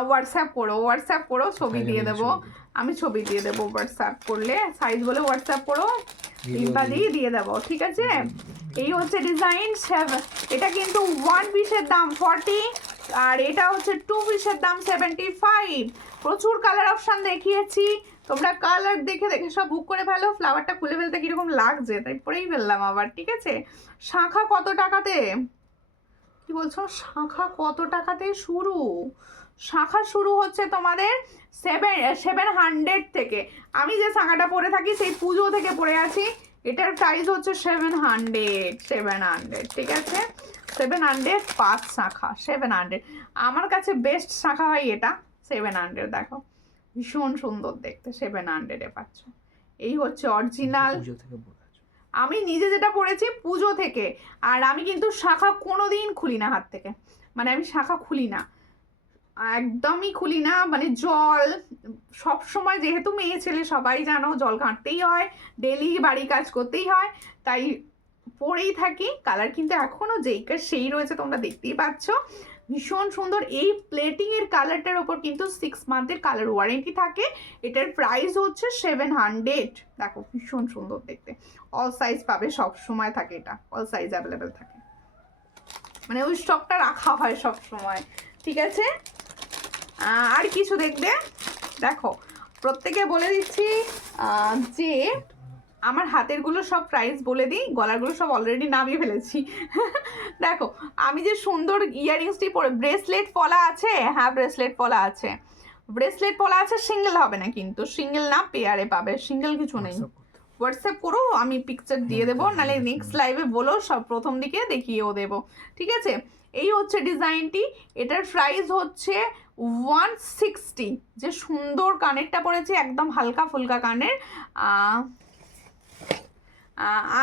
হোয়াটসঅ্যাপ করো, হোয়াটসঅ্যাপ করো, ছবি দিয়ে দেবো আমি, ছবি দিয়ে দেবো হোয়াটসঅ্যাপ করলে, সাইজ বলে হোয়াটসঅ্যাপ করো, লিম্পা দিয়ে দেবো, ঠিক আছে। এই হচ্ছে ডিজাইন। এটা কিন্তু 1 পিসের দাম 40, আর এটা হচ্ছে 2 পিসের দাম 75। প্রচুর কালার অপশন দেখিয়েছি, তোমরা কালার দেখে দেখে সব বুক করে ফেলো। ফ্লাওয়ারটা খুলে ফেলতে কিরকম লাগছে তাই পরেই ফেললাম আবার, ঠিক আছে। শাঁখা কত টাকাতে, কি বলছো? শাঁখা কত টাকাতে শুরু? শাঁখা শুরু হচ্ছে তোমাদের 700 থেকে। আমি যে শাঁখাটা পরে থাকি সেই পুজো থেকে পরে আছি, এটার প্রাইস হচ্ছে 700, ঠিক আছে। 700 5 শাঁখা 700। আমার কাছে বেস্ট শাঁখা হয় এটা 700, দেখো ভীষণ সুন্দর দেখতে, 700-এ পাচ্ছ। এই হচ্ছে অরিজিনাল, পুজো থেকে বলেছো। আমি নিজে যেটা পড়েছি পুজো থেকে। আর আমি কিন্তু শাঁখা কোনোদিন খুলি না হাত থেকে, মানে আমি শাঁখা খুলি না, একদমই খুলি না। মানে জল সব সময়, যেহেতু মেয়ে ছেলে সবাই জানো জল ঘাঁটতেই হয়, ডেলি বাড়ি কাজ করতেই হয়, তাই পরেই থাকি। কালার কিন্তু এখনো যেইকার সেই রয়েছে, তোমরা দেখতেই পাচ্ছ ভীষণ সুন্দর। এই প্লেটিং এর কালারটার ওপর কিন্তু 6 মান্থের কালার ওয়ারেন্টি থাকে। এটার প্রাইস হচ্ছে 700। দেখো ভীষণ সুন্দর দেখতে, অল সাইজ পাবে, সব সময় থাকে, এটা অল সাইজ অ্যাভেলেবেল থাকে, মানে ওই স্টকটা রাখা হয় সব সময়, ঠিক আছে। আর কিছু দেখবে, দেখো প্রত্যেকে বলে দিচ্ছি যে আমার হাতেরগুলো সব প্রাইস বলে দিই, গলারগুলো সব অলরেডি নামিয়ে ফেলেছি। দেখো আমি যে সুন্দর ইয়াররিংসটি পরে, ব্রেসলেট পলা আছে, হ্যাঁ ব্রেসলেট পলা আছে, ব্রেসলেট পলা আছে, সিঙ্গেল হবে না কিন্তু, সিঙ্গেল না পেয়ারে পাবে, সিঙ্গেল কিছু নেই। হোয়াটসঅ্যাপ করো, আমি পিকচার দিয়ে দেবো, নাহলে নেক্সট লাইভে বলো, সব প্রথম দিকে দেখিয়েও দেবো, ঠিক আছে। এই হচ্ছে ডিজাইনটি, এটার প্রাইস হচ্ছে 160। যে সুন্দর কানেরটা পরেছি, একদম হালকা ফুলকা কানের।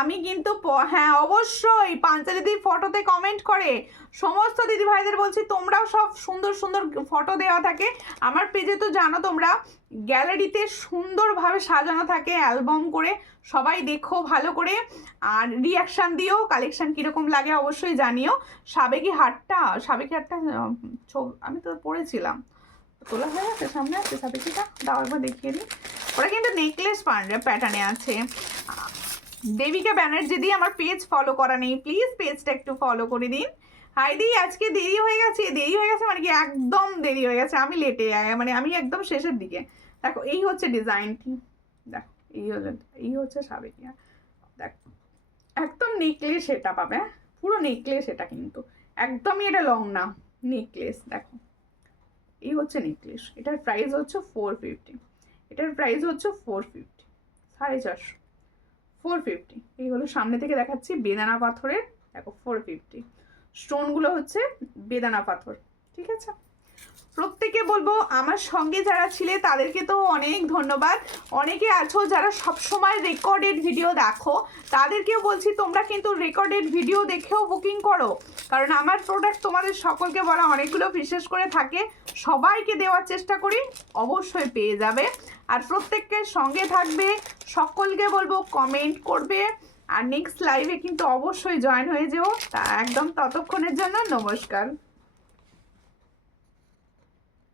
আমি কিন্তু হ্যাঁ অবশ্যই পাঞ্চালিদির ফটোতে কমেন্ট করে সমস্ত দিদি ভাইদের বলছি, তোমরাও সব সুন্দর সুন্দর ফটো দেওয়া থাকে আমার পেজে, তো জানো তোমরা গ্যালারিতে সুন্দরভাবে সাজানো থাকে অ্যালবাম করে, সবাই দেখো ভালো করে, আর রিয়াকশান দিও, কালেকশান কীরকম লাগে অবশ্যই জানিও। সাবেকি হারটা আমি তো পরেছিলাম, তোলা হয়ে আছে, সামনে আছে সাবেকিটা, দাও একবার দেখিয়ে দিই। ওরা কিন্তু নেকলেস প্যাটার্নে আছে। দেবিকা ব্যানার্জি দি, আমার পেজ ফলো করা নেই, প্লিজ পেজটা একটু ফলো করে দিন। হাই দি, আজকে দেরি হয়ে গেছে, দেরি হয়ে গেছে মানে কি একদম দেরি হয়ে গেছে, আমি লেটে মানে আমি একদম শেষের দিকে। দেখো এই হচ্ছে ডিজাইনটি, দেখো এই হচ্ছে সাবেকিয়া, দেখো একদম নেকলেস এটা পাবে, পুরো নেকলেস এটা, কিন্তু একদমই এটা লং না, নেকলেস। দেখো এই হচ্ছে নেকলেস, এটার প্রাইস হচ্ছে 450, এটার প্রাইস হচ্ছে 450, 450, 450। এই হলো সামনে থেকে দেখাচ্ছি, বেদানা পাথরের, দেখো 450। স্টোনগুলো হচ্ছে বেদানা পাথর, ঠিক আছে। প্রত্যেকে বলবো আমার সঙ্গে যারা ছিলে তাদেরকে তো অনেক ধন্যবাদ। অনেকে আছো যারা সবসময় রেকর্ডেড ভিডিও দেখো, তাদেরকেও বলছি তোমরা কিন্তু রেকর্ডেড ভিডিও দেখেও বুকিং করো, কারণ আমার প্রোডাক্ট তোমাদের সকলকে বলা অনেকগুলো বিশেষ করে থাকে, সবাইকে দেওয়ার চেষ্টা করি, অবশ্যই পেয়ে যাবে। আর প্রত্যেককে সঙ্গে থাকবে, সকলকে বলবো কমেন্ট করবে, আর নেক্সট লাইভে কিন্তু অবশ্যই জয়েন হয়ে যেও। তা একদম ততক্ষণের জন্য নমস্কার।